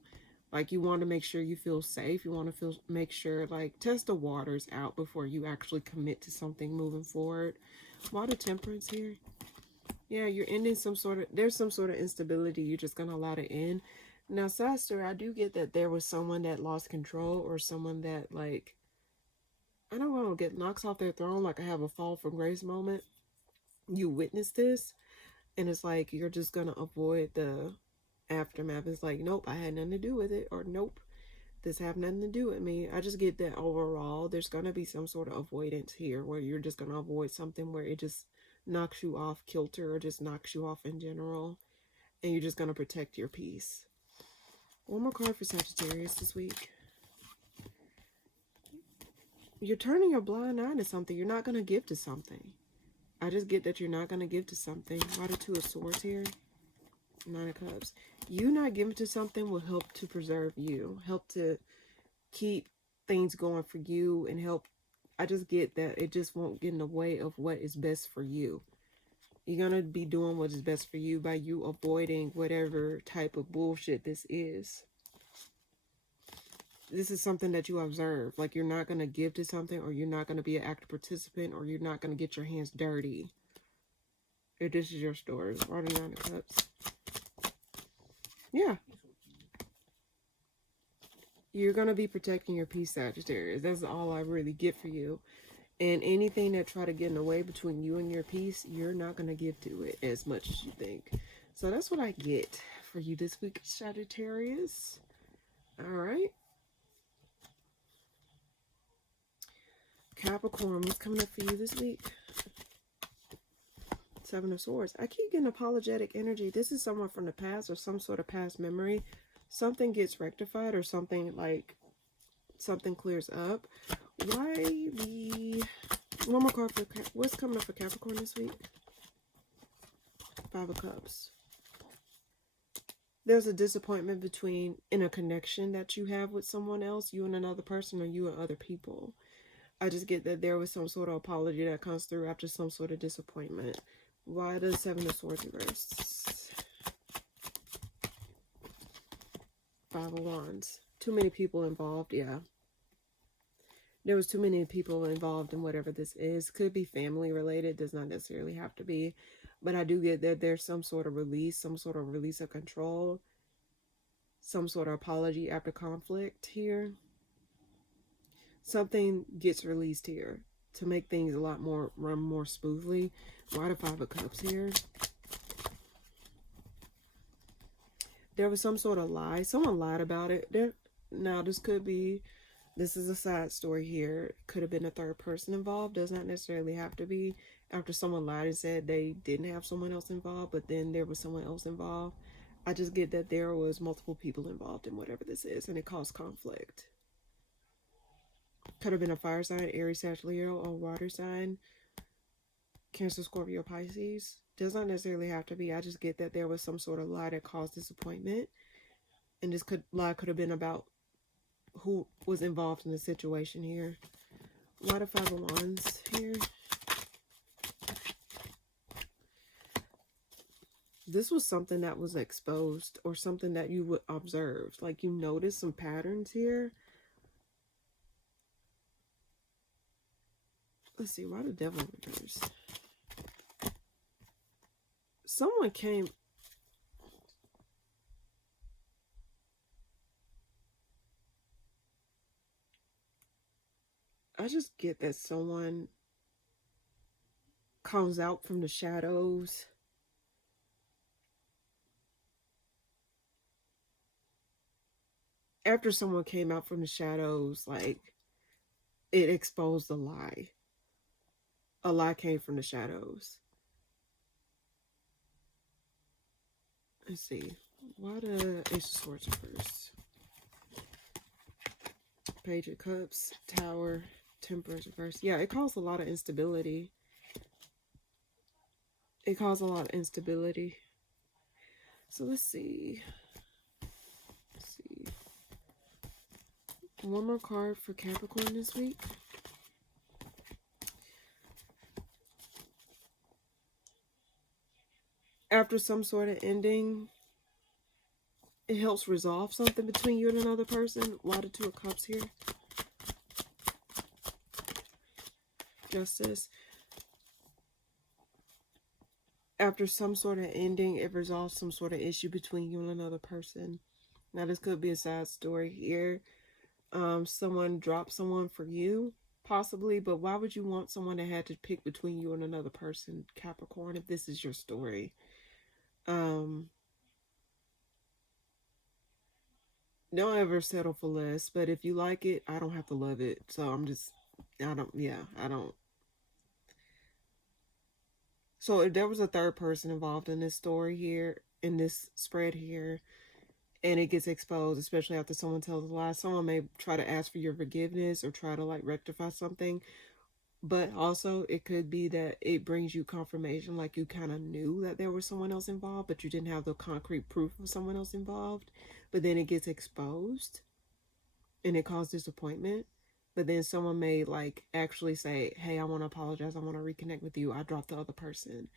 Like, you want to make sure you feel safe. You want to make sure, like, test the waters out before you actually commit to something moving forward. Why the Temperance here? Yeah, you're ending there's some sort of instability. You're just going to allow it in. Now, Sister, I do get that there was someone that lost control or someone that, like, I don't want to get knocks off their throne, like I have a fall from grace moment. You witnessed this, and it's like you're just going to avoid the aftermath. It's like, nope, I had nothing to do with it, or nope, this have nothing to do with me. I just get that overall there's going to be some sort of avoidance here where you're just going to avoid something where it just knocks you off kilter or just knocks you off in general, and you're just going to protect your peace. One more card for Sagittarius this week. You're turning your blind eye to something. You're not going to give to something. I just get that you're not going to give to something. Why the 2 of Swords here? Nine of Cups. You not giving to something will help to preserve you, help to keep things going for you, and help. I just get that it just won't get in the way of what is best for you. You're going to be doing what is best for you by you avoiding whatever type of bullshit this is. This is something that you observe. Like, you're not going to give to something, or you're not going to be an active participant, or you're not going to get your hands dirty. If this is your story. Already Nine of Cups. Yeah. You're going to be protecting your peace, Sagittarius. That's all I really get for you. And anything that try to get in the way between you and your peace, you're not going to give to it as much as you think. So that's what I get for you this week, Sagittarius. All right. Capricorn, what's coming up for you this week? Seven of Swords. I keep getting apologetic energy. This is someone from the past or some sort of past memory. Something gets rectified, or something clears up. Why the... One more card for... What's coming up for Capricorn this week? Five of Cups. There's a disappointment in a connection that you have with someone else, you and another person, or you and other people. I just get that there was some sort of apology that comes through after some sort of disappointment. Why the Seven of Swords reverse? Five of Wands. Too many people involved, yeah. There was too many people involved in whatever this is. Could be family related, does not necessarily have to be. But I do get that there's some sort of release of control, some sort of apology after conflict here. Something gets released here to make things run more smoothly. Why the Five of Cups here? There was some sort of lie. Someone lied about it. Now, this is a side story here. Could have been a third person involved. Does not necessarily have to be. After someone lied and said they didn't have someone else involved, but then there was someone else involved. I just get that there was multiple people involved in whatever this is, and it caused conflict. Could have been a fire sign, Aries, Sagittarius, Leo, or water sign, Cancer, Scorpio, Pisces. Does not necessarily have to be. I just get that there was some sort of lie that caused disappointment. And this lie could have been about who was involved in the situation here. Why the Five of Wands here? This was something that was exposed, or something that you would observe. Like, you noticed some patterns here. Let's see, why the Devil reverse? Someone came... I just get that someone comes out from the shadows. After someone came out from the shadows, like, it exposed a lie. A lie came from the shadows. Let's see. Why the Ace of Swords reverse? Page of Cups, Tower, Temperance reverse. Yeah, it caused a lot of instability. It caused a lot of instability. So let's see. One more card for Capricorn this week. After some sort of ending, it helps resolve something between you and another person. Why the Two of Cups here? Justice. After some sort of ending, it resolves some sort of issue between you and another person. Now, this could be a sad story here. Someone dropped someone for you, possibly, but why would you want someone that had to pick between you and another person, Capricorn, if this is your story? Don't ever settle for less, but if you like it, I don't have to love it. So I don't. So if there was a third person involved in this story here, in this spread here, and it gets exposed, especially after someone tells a lie, someone may try to ask for your forgiveness or try to, like, rectify something. But also, it could be that it brings you confirmation, like you kind of knew that there was someone else involved, but you didn't have the concrete proof of someone else involved. But then it gets exposed and it caused disappointment. But then someone may like actually say, hey, I want to apologize. I want to reconnect with you. I dropped the other person.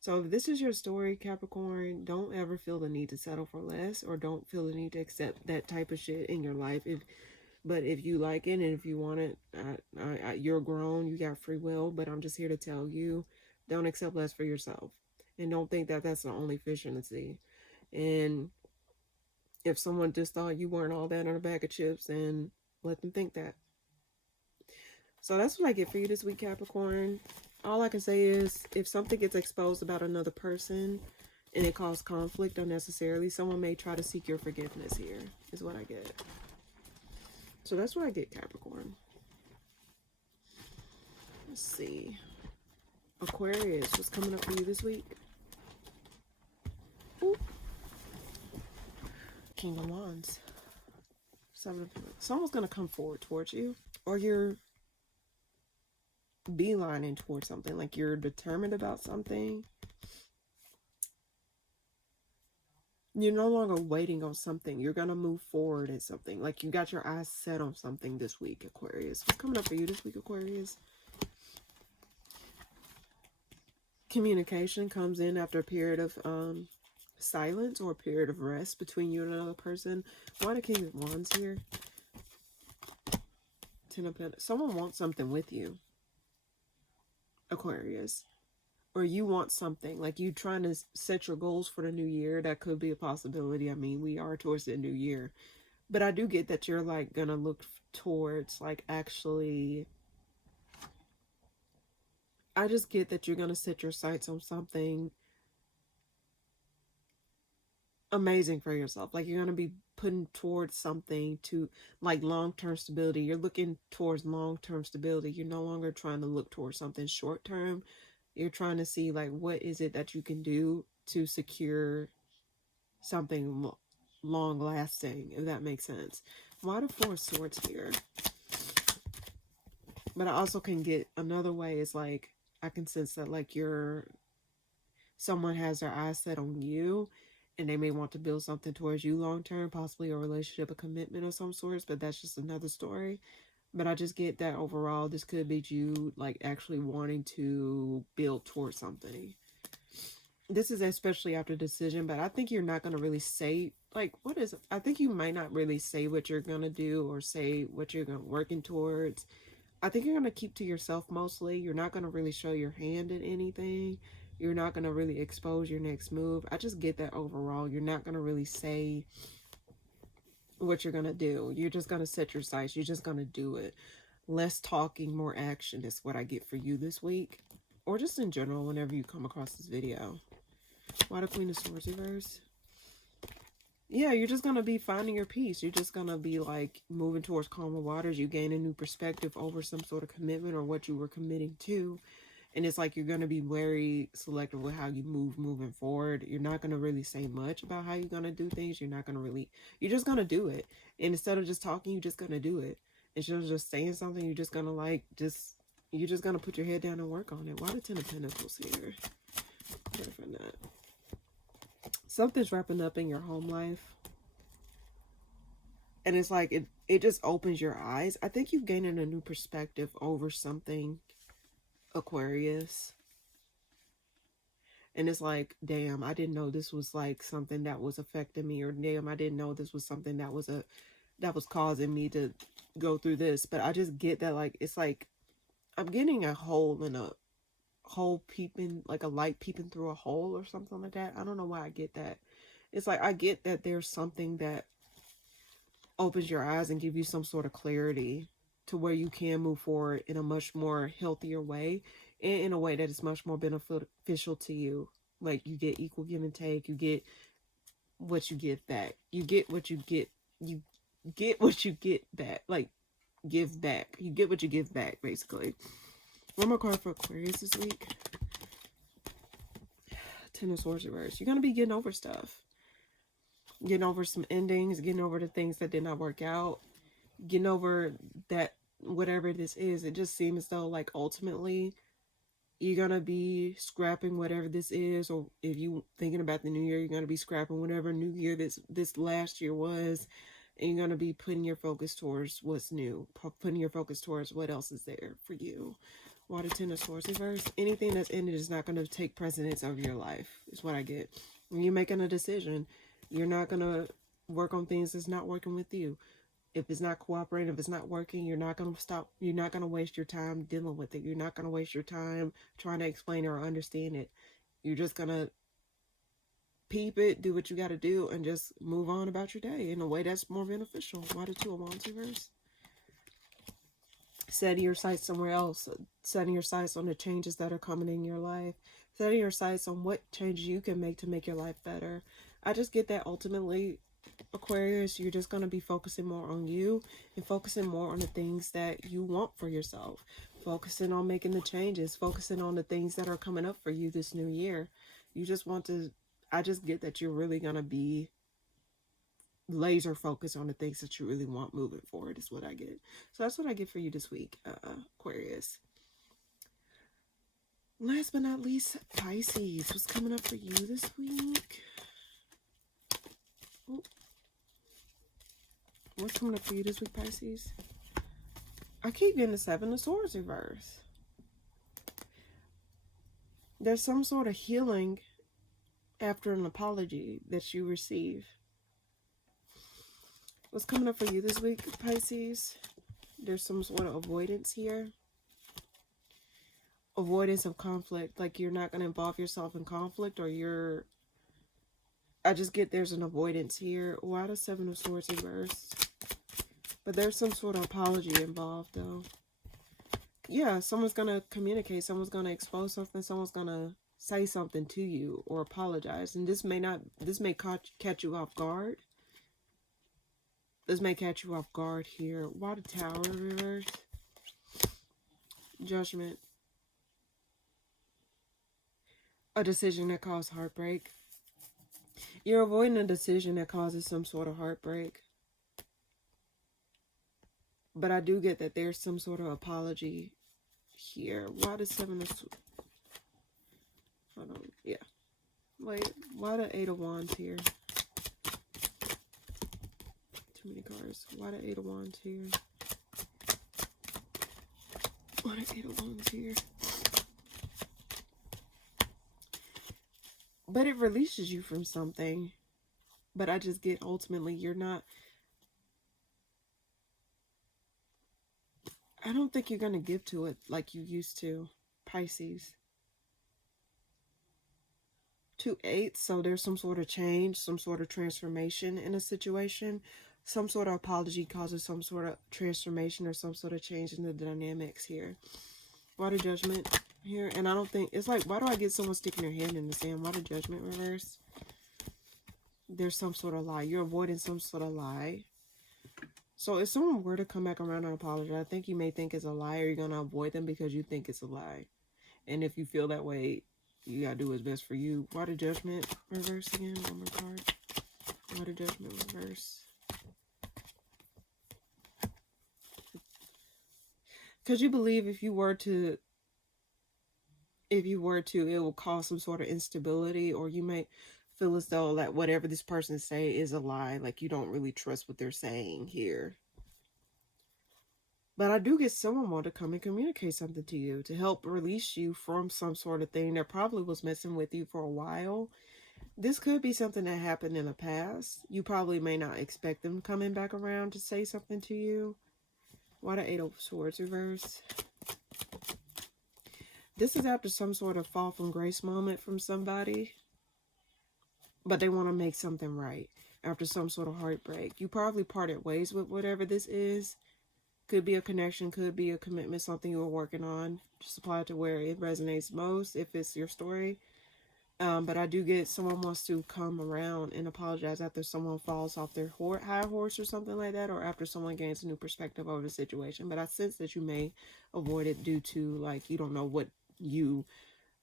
So if this is your story, Capricorn, don't ever feel the need to settle for less, or don't feel the need to accept that type of shit in your life. But if you like it and if you want it, you're grown, you got free will. But I'm just here to tell you, don't accept less for yourself. And don't think that that's the only fish in the sea. And if someone just thought you weren't all that in a bag of chips, then let them think that. So that's what I get for you this week, Capricorn. All I can say is if something gets exposed about another person and it caused conflict unnecessarily, someone may try to seek your forgiveness here, is what I get. So that's what I get, Capricorn. Let's see. Aquarius, what's coming up for you this week? Ooh. King of Wands. Someone's going to come forward towards you, or you're beelining towards something, like you're determined about something. You're no longer waiting on something. You're going to move forward in something. Like you got your eyes set on something this week, Aquarius. What's coming up for you this week, Aquarius? Communication comes in after a period of silence or a period of rest between you and another person. Why the King of Wands here? Ten of Pentacles. Someone wants something with you, Aquarius. Or you want something, like you trying to set your goals for the new year. That could be a possibility. I mean, we are towards the new year. But I do get that you're like gonna look towards like actually, I just get that you're gonna set your sights on something amazing for yourself. Like you're gonna be putting towards something to like long-term stability. You're looking towards long-term stability. You're no longer trying to look towards something short-term. You're trying to see like what is it that you can do to secure something long-lasting, if that makes sense. Why the Four of Swords here? But I also can get another way is like I can sense that like someone has their eyes set on you and they may want to build something towards you long term, possibly a relationship, a commitment of some sorts, but that's just another story. But I just get that overall this could be you like actually wanting to build towards something. This is especially after decision, but I think you're not going to really say like what is it? I think you might not really say what you're going to do or say what you're working towards. I think you're going to keep to yourself mostly. You're not going to really show your hand in anything. You're not going to really expose your next move. I just get that overall. You're not going to really say what you're going to do. You're just going to set your sights. You're just going to do it. Less talking, more action is what I get for you this week. Or just in general whenever you come across this video. Why the Queen of Swords reverse? Yeah, you're just going to be finding your peace. You're just going to be like moving towards calmer waters. You gain a new perspective over some sort of commitment or what you were committing to. And it's like you're going to be very selective with how you moving forward. You're not going to really say much about how you're going to do things. You're not going to really, you're just going to do it. And instead of just talking, you're just going to do it. Instead of just saying something, you're just going to like, you're just going to put your head down and work on it. Why the Ten of Pentacles here? For that. Something's wrapping up in your home life. And it's like, it just opens your eyes. I think you're gaining a new perspective over something, Aquarius. And it's like, damn, I didn't know this was like something that was affecting me, or damn, I didn't know this was something that was causing me to go through this. But I just get that, like, it's like I'm getting a hole in a hole peeping, like a light peeping through a hole or something like that. I don't know why I get that. It's like I get that there's something that opens your eyes and give you some sort of clarity to where you can move forward in a much more healthier way, and in a way that is much more beneficial to you. Like you get equal give and take. You get what you give back. You get what you get. You get what you get back. Like give back. You get what you give back, basically. One more card for Aquarius this week. Ten of Swords reverse. You're going to be getting over stuff. Getting over some endings. Getting over the things that did not work out. Getting over that whatever this is. It just seems as though like ultimately you're gonna be scrapping whatever this is, or if you thinking about the new year, you're gonna be scrapping whatever new year this last year was, and you're gonna be putting your focus towards what's new, putting your focus towards what else is there for you. Water, Ten of Swords reverse. Anything that's ended is not gonna take precedence over your life. Is what I get. When you're making a decision, you're not gonna work on things that's not working with you. If it's not cooperating, if it's not working, you're not going to stop. You're not going to waste your time dealing with it. You're not going to waste your time trying to explain or understand it. You're just going to peep it, do what you got to do, and just move on about your day in a way that's more beneficial. Why the Two of Wands reverse? Setting your sights somewhere else. Setting your sights on the changes that are coming in your life. Setting your sights on what changes you can make to make your life better. I just get that ultimately, Aquarius, you're just going to be focusing more on you and focusing more on the things that you want for yourself. Focusing on making the changes. Focusing on the things that are coming up for you this new year. You just want to, I just get that you're really going to be laser focused on the things that you really want moving forward is what I get. So that's what I get for you this week, Aquarius. Last but not least, Pisces. What's coming up for you this week? Ooh. What's coming up for you this week, Pisces? I keep getting the Seven of Swords reverse. There's some sort of healing after an apology that you receive. What's coming up for you this week, Pisces? There's some sort of avoidance here. Avoidance of conflict. Like you're not going to involve yourself in conflict, or you're... I just get there's an avoidance here. Why the Seven of Swords reversed? But there's some sort of apology involved, though. Yeah, someone's going to communicate. Someone's going to expose something. Someone's going to say something to you or apologize. And this may catch you off guard. This may catch you off guard here. Why the Tower reverse? Judgment. A decision that caused heartbreak. You're avoiding a decision that causes some sort of heartbreak. But I do get that there's some sort of apology here. Why the Seven of Swords? Hold on. Yeah. Wait. Why the Eight of Wands here? Too many cards. Why the Eight of Wands here? Why the Eight of Wands here? But it releases you from something. But I just get ultimately you're not... I don't think you're going to give to it like you used to, Pisces. 2/8, so there's some sort of change, some sort of transformation in a situation. Some sort of apology causes some sort of transformation or some sort of change in the dynamics here. Why the Judgment here? And I don't think, it's like, why do I get someone sticking their hand in the sand? Why the Judgment reverse? There's some sort of lie. You're avoiding some sort of lie. So if someone were to come back around and apologize, I think you may think it's a lie, or you're going to avoid them because you think it's a lie. And if you feel that way, you got to do what's best for you. Why the Judgment reverse again? One more card. Why the Judgment reverse? Because you believe if you were to, it will cause some sort of instability, or you might feel as though that whatever this person say is a lie. Like you don't really trust what they're saying here. But I do get someone want to come and communicate something to you to help release you from some sort of thing that probably was messing with you for a while. This could be something that happened in the past. You probably may not expect them coming back around to say something to you. Why the Eight of Swords reverse? This is after some sort of fall from grace moment from somebody. But they want to make something right after some sort of heartbreak. You probably parted ways with whatever this is. Could be a connection, could be a commitment, something you were working on. Just apply it to where it resonates most if it's your story. But I do get someone wants to come around and apologize after someone falls off their high horse or something like that, or after someone gains a new perspective over the situation. But I sense that you may avoid it due to, like, you don't know what you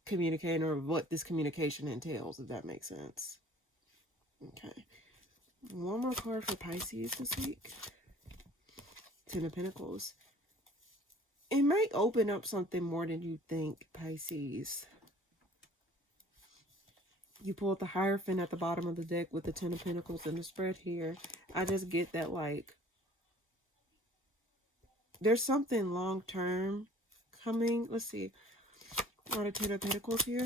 communicate or what this communication entails, if that makes sense. Okay. One more card for Pisces this week. Ten of Pentacles. it might open up something more than you think, Pisces. You pulled the Hierophant at the bottom of the deck with the Ten of Pentacles and the spread here. I just get that, like, there's something long-term coming. Let's see. What are Ten of Pentacles here?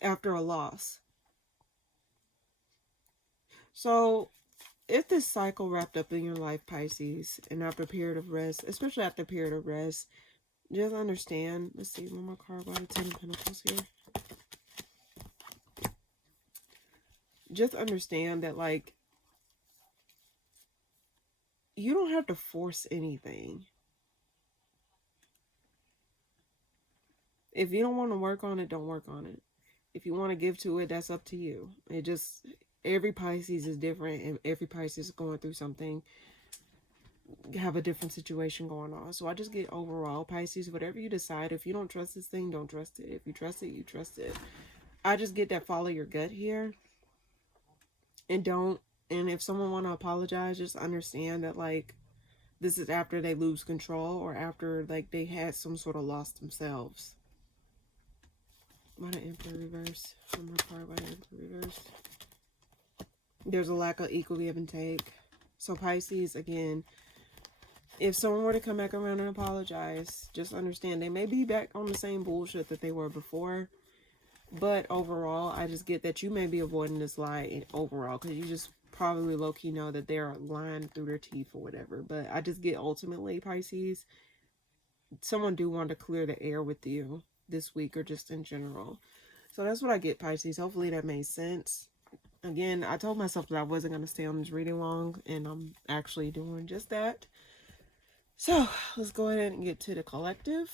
After a loss. So, if this cycle wrapped up in your life, Pisces, and after a period of rest, especially after a period of rest, just understand. Let's see, one more card. Why the Ten of Pentacles here? Just understand that, like, you don't have to force anything. If you don't want to work on it, don't work on it. If you want to give to it, that's up to you. It just, every Pisces is different, and every Pisces is going through something, have a different situation going on. So I just get overall, Pisces, whatever you decide. If you don't trust this thing, don't trust it. If you trust it, you trust it. I just get that follow your gut here. And don't, and if someone want to apologize, just understand that, like, this is after they lose control or after, like, they had some sort of loss themselves. Why the Emperor reverse? One more card. Why the Emperor reverse? There's a lack of equal give and take. So Pisces, again, if someone were to come back around and apologize, just understand they may be back on the same bullshit that they were before. But overall, I just get that you may be avoiding this lie overall, because you just probably low-key know that they're lying through their teeth or whatever. But I just get, ultimately, Pisces, someone do want to clear the air with you this week or just in general. So that's what I get, Pisces. Hopefully that made sense. Again, I told myself that I wasn't going to stay on this reading long, and I'm actually doing just that. So let's go ahead and get to the collective,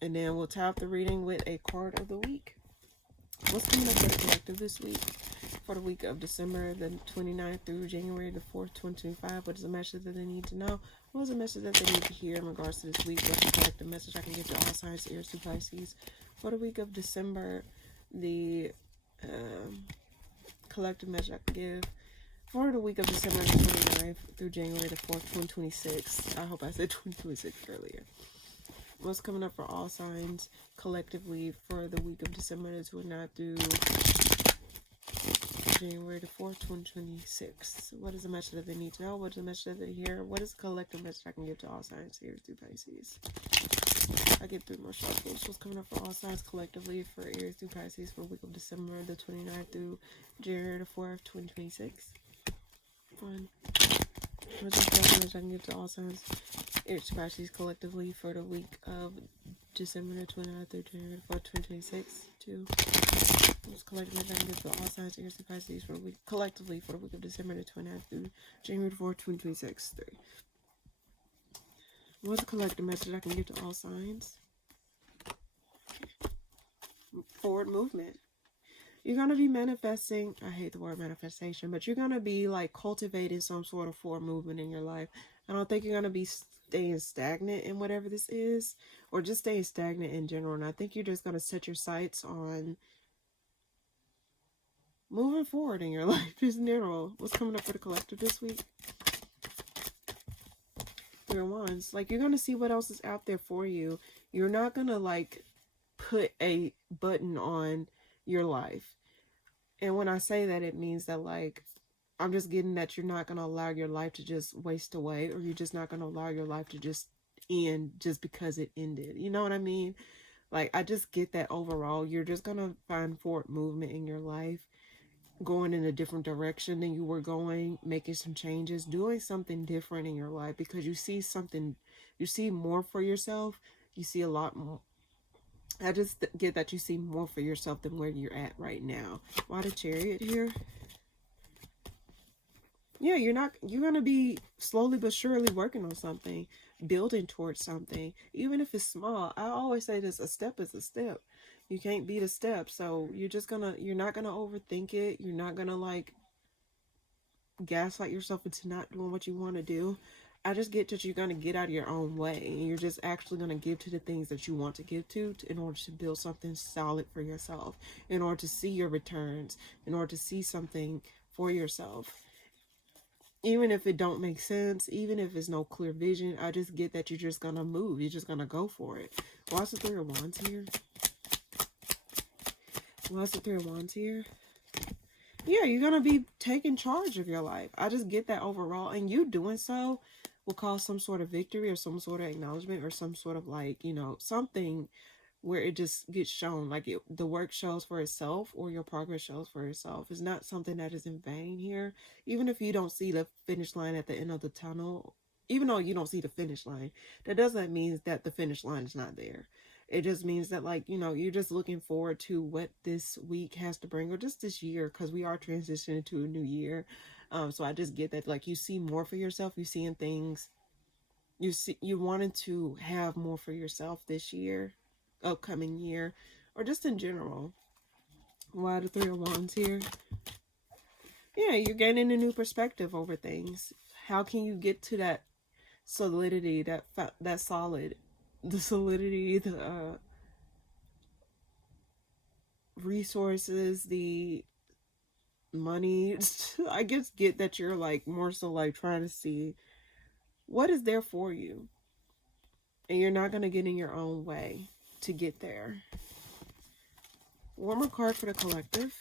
and then we'll top the reading with a card of the week. What's coming up for the collective this week? For the week of December the 29th through January the 4th, 2025. What is the message that they need to know? What is the message that they need to hear in regards to this week? What's the collective message I can give to all signs, Aries to Pisces? For the week of December, the collective message I can give. For the week of December the 29th through January the 4th, 2026. I hope I said 2026 earlier. What's coming up for all signs collectively for the week of December the 29th through January the 4th, 2026. What is the message that they need to know? What is the message that they hear? What is the collective message I can give to all signs, Aries through Pisces? I get 3 more shuffles. What's coming up for all signs collectively for Aries through Pisces for the week of December the 29th through January the 4th, 2026? Fun. What's the collective message I can give to all signs, Aries through Pisces collectively for the week of December the 29th through January the 4th, 2026? 2. What's collective message I can give to all signs, Aries through Pisces for the week collectively for the week of December the 29th through January the 4th, 2026? 3. What's the collective message I can give to all signs? Forward movement. You're going to be manifesting, I hate the word manifestation, but you're going to be like cultivating some sort of forward movement in your life. I don't think you're going to be staying stagnant in whatever this is, or just staying stagnant in general. And I think you're just going to set your sights on moving forward in your life just in general. What's coming up for the collective this week? 3 of Wands. Like, you're going to see what else is out there for you. You're not going to like put a button on your life. And when I say that, it means that, like, I'm just getting that you're not going to allow your life to just waste away, or you're just not going to allow your life to just end just because it ended. You know what I mean? Like, I just get that overall. You're just going to find forward movement in your life, going in a different direction than you were going, making some changes, doing something different in your life, because you see something, you see more for yourself. You see a lot more. I just get that you see more for yourself than where you're at right now. Why the Chariot here? Yeah, you're going to be slowly but surely working on something, building towards something, even if it's small. I always say this, a step is a step. You can't beat a step. So you're not going to overthink it. You're not going to like gaslight yourself into not doing what you want to do. I just get that you're going to get out of your own way, and you're just actually going to give to the things that you want to give to in order to build something solid for yourself, in order to see your returns, in order to see something for yourself. Even if it don't make sense, even if it's no clear vision, I just get that you're just gonna move. You're just gonna go for it. Why's the Three of Wands here? Why's the Three of Wands here? Yeah, you're gonna be taking charge of your life. I just get that overall, and you doing so will cause some sort of victory or some sort of acknowledgement or some sort of, like, you know, something where it just gets shown, like the work shows for itself, or your progress shows for itself. It's not something that is in vain here. Even if you don't see the finish line at the end of the tunnel, even though you don't see the finish line, that doesn't mean that the finish line is not there. It just means that, like, you know, you're just looking forward to what this week has to bring, or just this year, because we are transitioning to a new year. So I just get that, like, you see more for yourself. You seeing things, you wanted to have more for yourself this year, upcoming year, or just in general. Why the Three of Wands here? Yeah, you're gaining a new perspective over things. How can you get to that solidity, that solid, the solidity, the resources, the money? I just get that you're, like, more so, like, trying to see what is there for you, and you're not going to get in your own way to get there. One more card for the collective.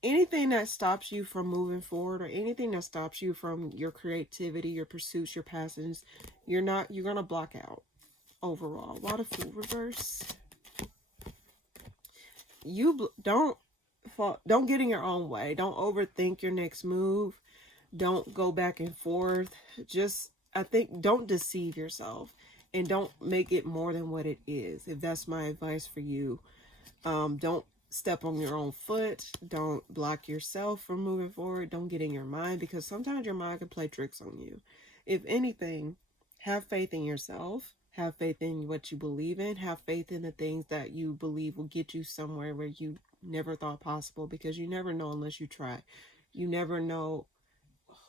Anything that stops you from moving forward, or anything that stops you from your creativity, your pursuits, your passions, you're going to block out overall. Why the Fool reverse? Don't get in your own way. Don't overthink your next move. Don't go back and forth. Just, I think, don't deceive yourself, and don't make it more than what it is. If that's my advice for you, don't step on your own foot. Don't block yourself from moving forward. Don't get in your mind, because sometimes your mind can play tricks on you. If anything, have faith in yourself. Have faith in what you believe in. Have faith in the things that you believe will get you somewhere where you never thought possible, because you never know unless you try. You never know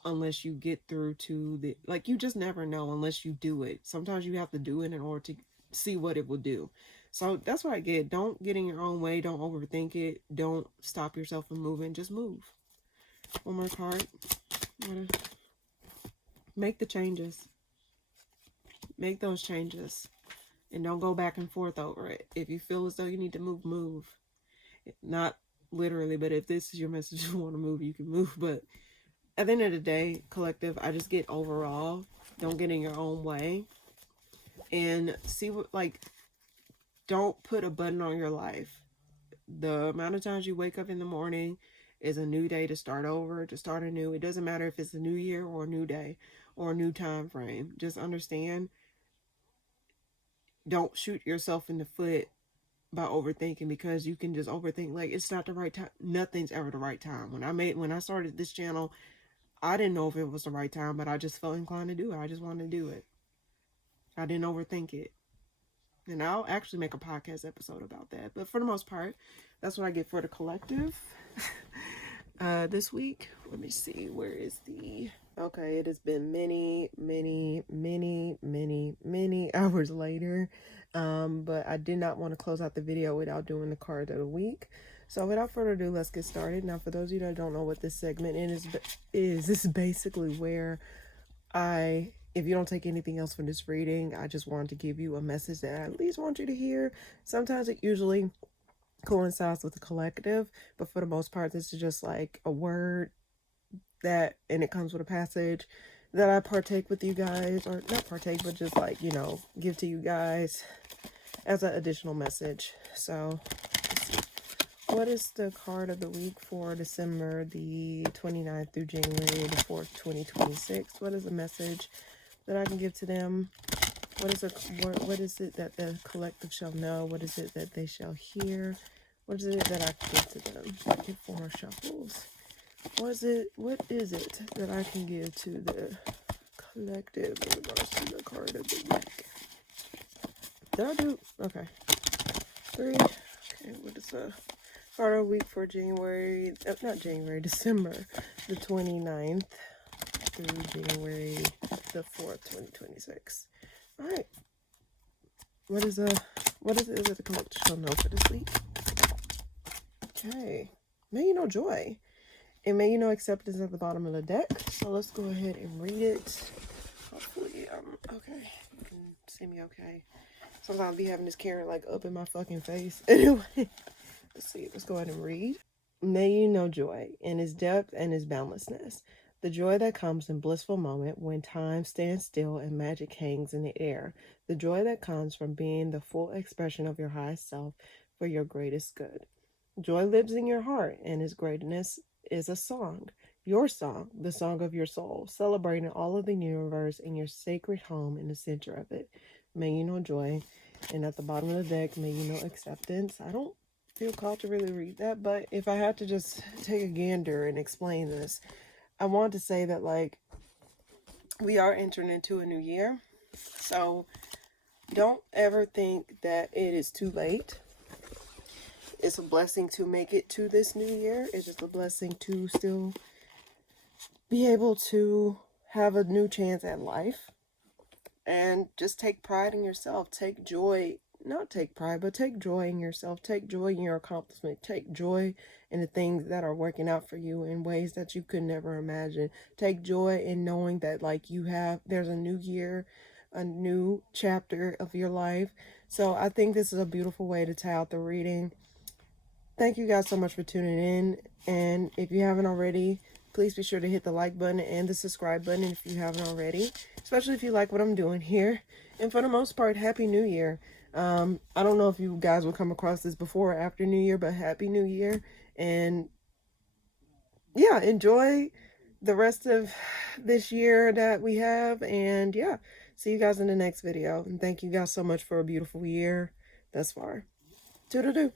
unless you get through to the, like, you just never know unless you do it. Sometimes you have to do it in order to see what it will do. So that's what I get. Don't get in your own way. Don't overthink it. Don't stop yourself from moving. Just move. One more card. Make the changes. Make those changes. And don't go back and forth over it. If you feel as though you need to move, move. Not literally, but if this is your message, you want to move, you can move. But at the end of the day, collective, I just get overall, don't get in your own way. And see what, like, don't put a button on your life. The amount of times you wake up in the morning is a new day to start over, to start anew. It doesn't matter if it's a new year or a new day or a new time frame. Just understand, don't shoot yourself in the foot by overthinking, because you can just overthink, like, it's not the right time. Nothing's ever the right time. When I started this channel, I didn't know if it was the right time, but I just felt inclined to do it. I just wanted to do it. I didn't overthink it. And I'll actually make a podcast episode about that. But for the most part, that's what I get for the collective. This week, let me see, where is the... Okay, it has been many hours later. But I did not want to close out the video without doing the card of the week. So without further ado, let's get started. Now, for those of you that don't know what this segment is, this is basically where if you don't take anything else from this reading, I just wanted to give you a message that I at least want you to hear. Sometimes it usually coincides with the collective, but for the most part, this is just like a word and it comes with a passage that I partake with you guys, or not partake, but just, like, you know, give to you guys as an additional message. So let's see. What is the card of the week for December the 29th through January the 4th, 2026? What is the message that I can give to them? What is it that the collective shall know? What is it that they shall hear? What is it that I can give to them? Get 4 more shuffles. What is it that I can give to the collective in regards to the card of the week? Did I do? Okay. 3. Okay, what is the card of the week for December the 29th through January the 4th, 2026. All right. What is it that the collective shall know for this week? Okay. May you know joy. And may you know acceptance at the bottom of the deck. So let's go ahead and read it. Hopefully, okay. You can see me okay. Sometimes I be having this camera like up in my fucking face. Anyway, let's see. Let's go ahead and read. May you know joy in its depth and its boundlessness. The joy that comes in blissful moment when time stands still and magic hangs in the air. The joy that comes from being the full expression of your highest self for your greatest good. Joy lives in your heart, and its greatness is a song. Your song, the song of your soul, celebrating all of the universe in your sacred home in the center of it. May you know joy. And at the bottom of the deck, may you know acceptance. I don't feel called to really read that, but if I had to just take a gander and explain this, I want to say that, like, we are entering into a new year. So don't ever think that it is too late. It's a blessing to make it to this new year. It's just a blessing to still be able to have a new chance at life. And just take pride in yourself. Take joy, not take pride, but take joy in yourself. Take joy in your accomplishment. Take joy in the things that are working out for you in ways that you could never imagine. Take joy in knowing that, like, there's a new year, a new chapter of your life. So I think this is a beautiful way to tie out the reading. Thank you guys so much for tuning in. And if you haven't already, please be sure to hit the like button and the subscribe button if you haven't already, especially if you like what I'm doing here. And for the most part, Happy New Year. I don't know if you guys will come across this before or after New Year, but Happy New Year. And yeah, enjoy the rest of this year that we have. And yeah, see you guys in the next video. And thank you guys so much for a beautiful year thus far. Toodaloo.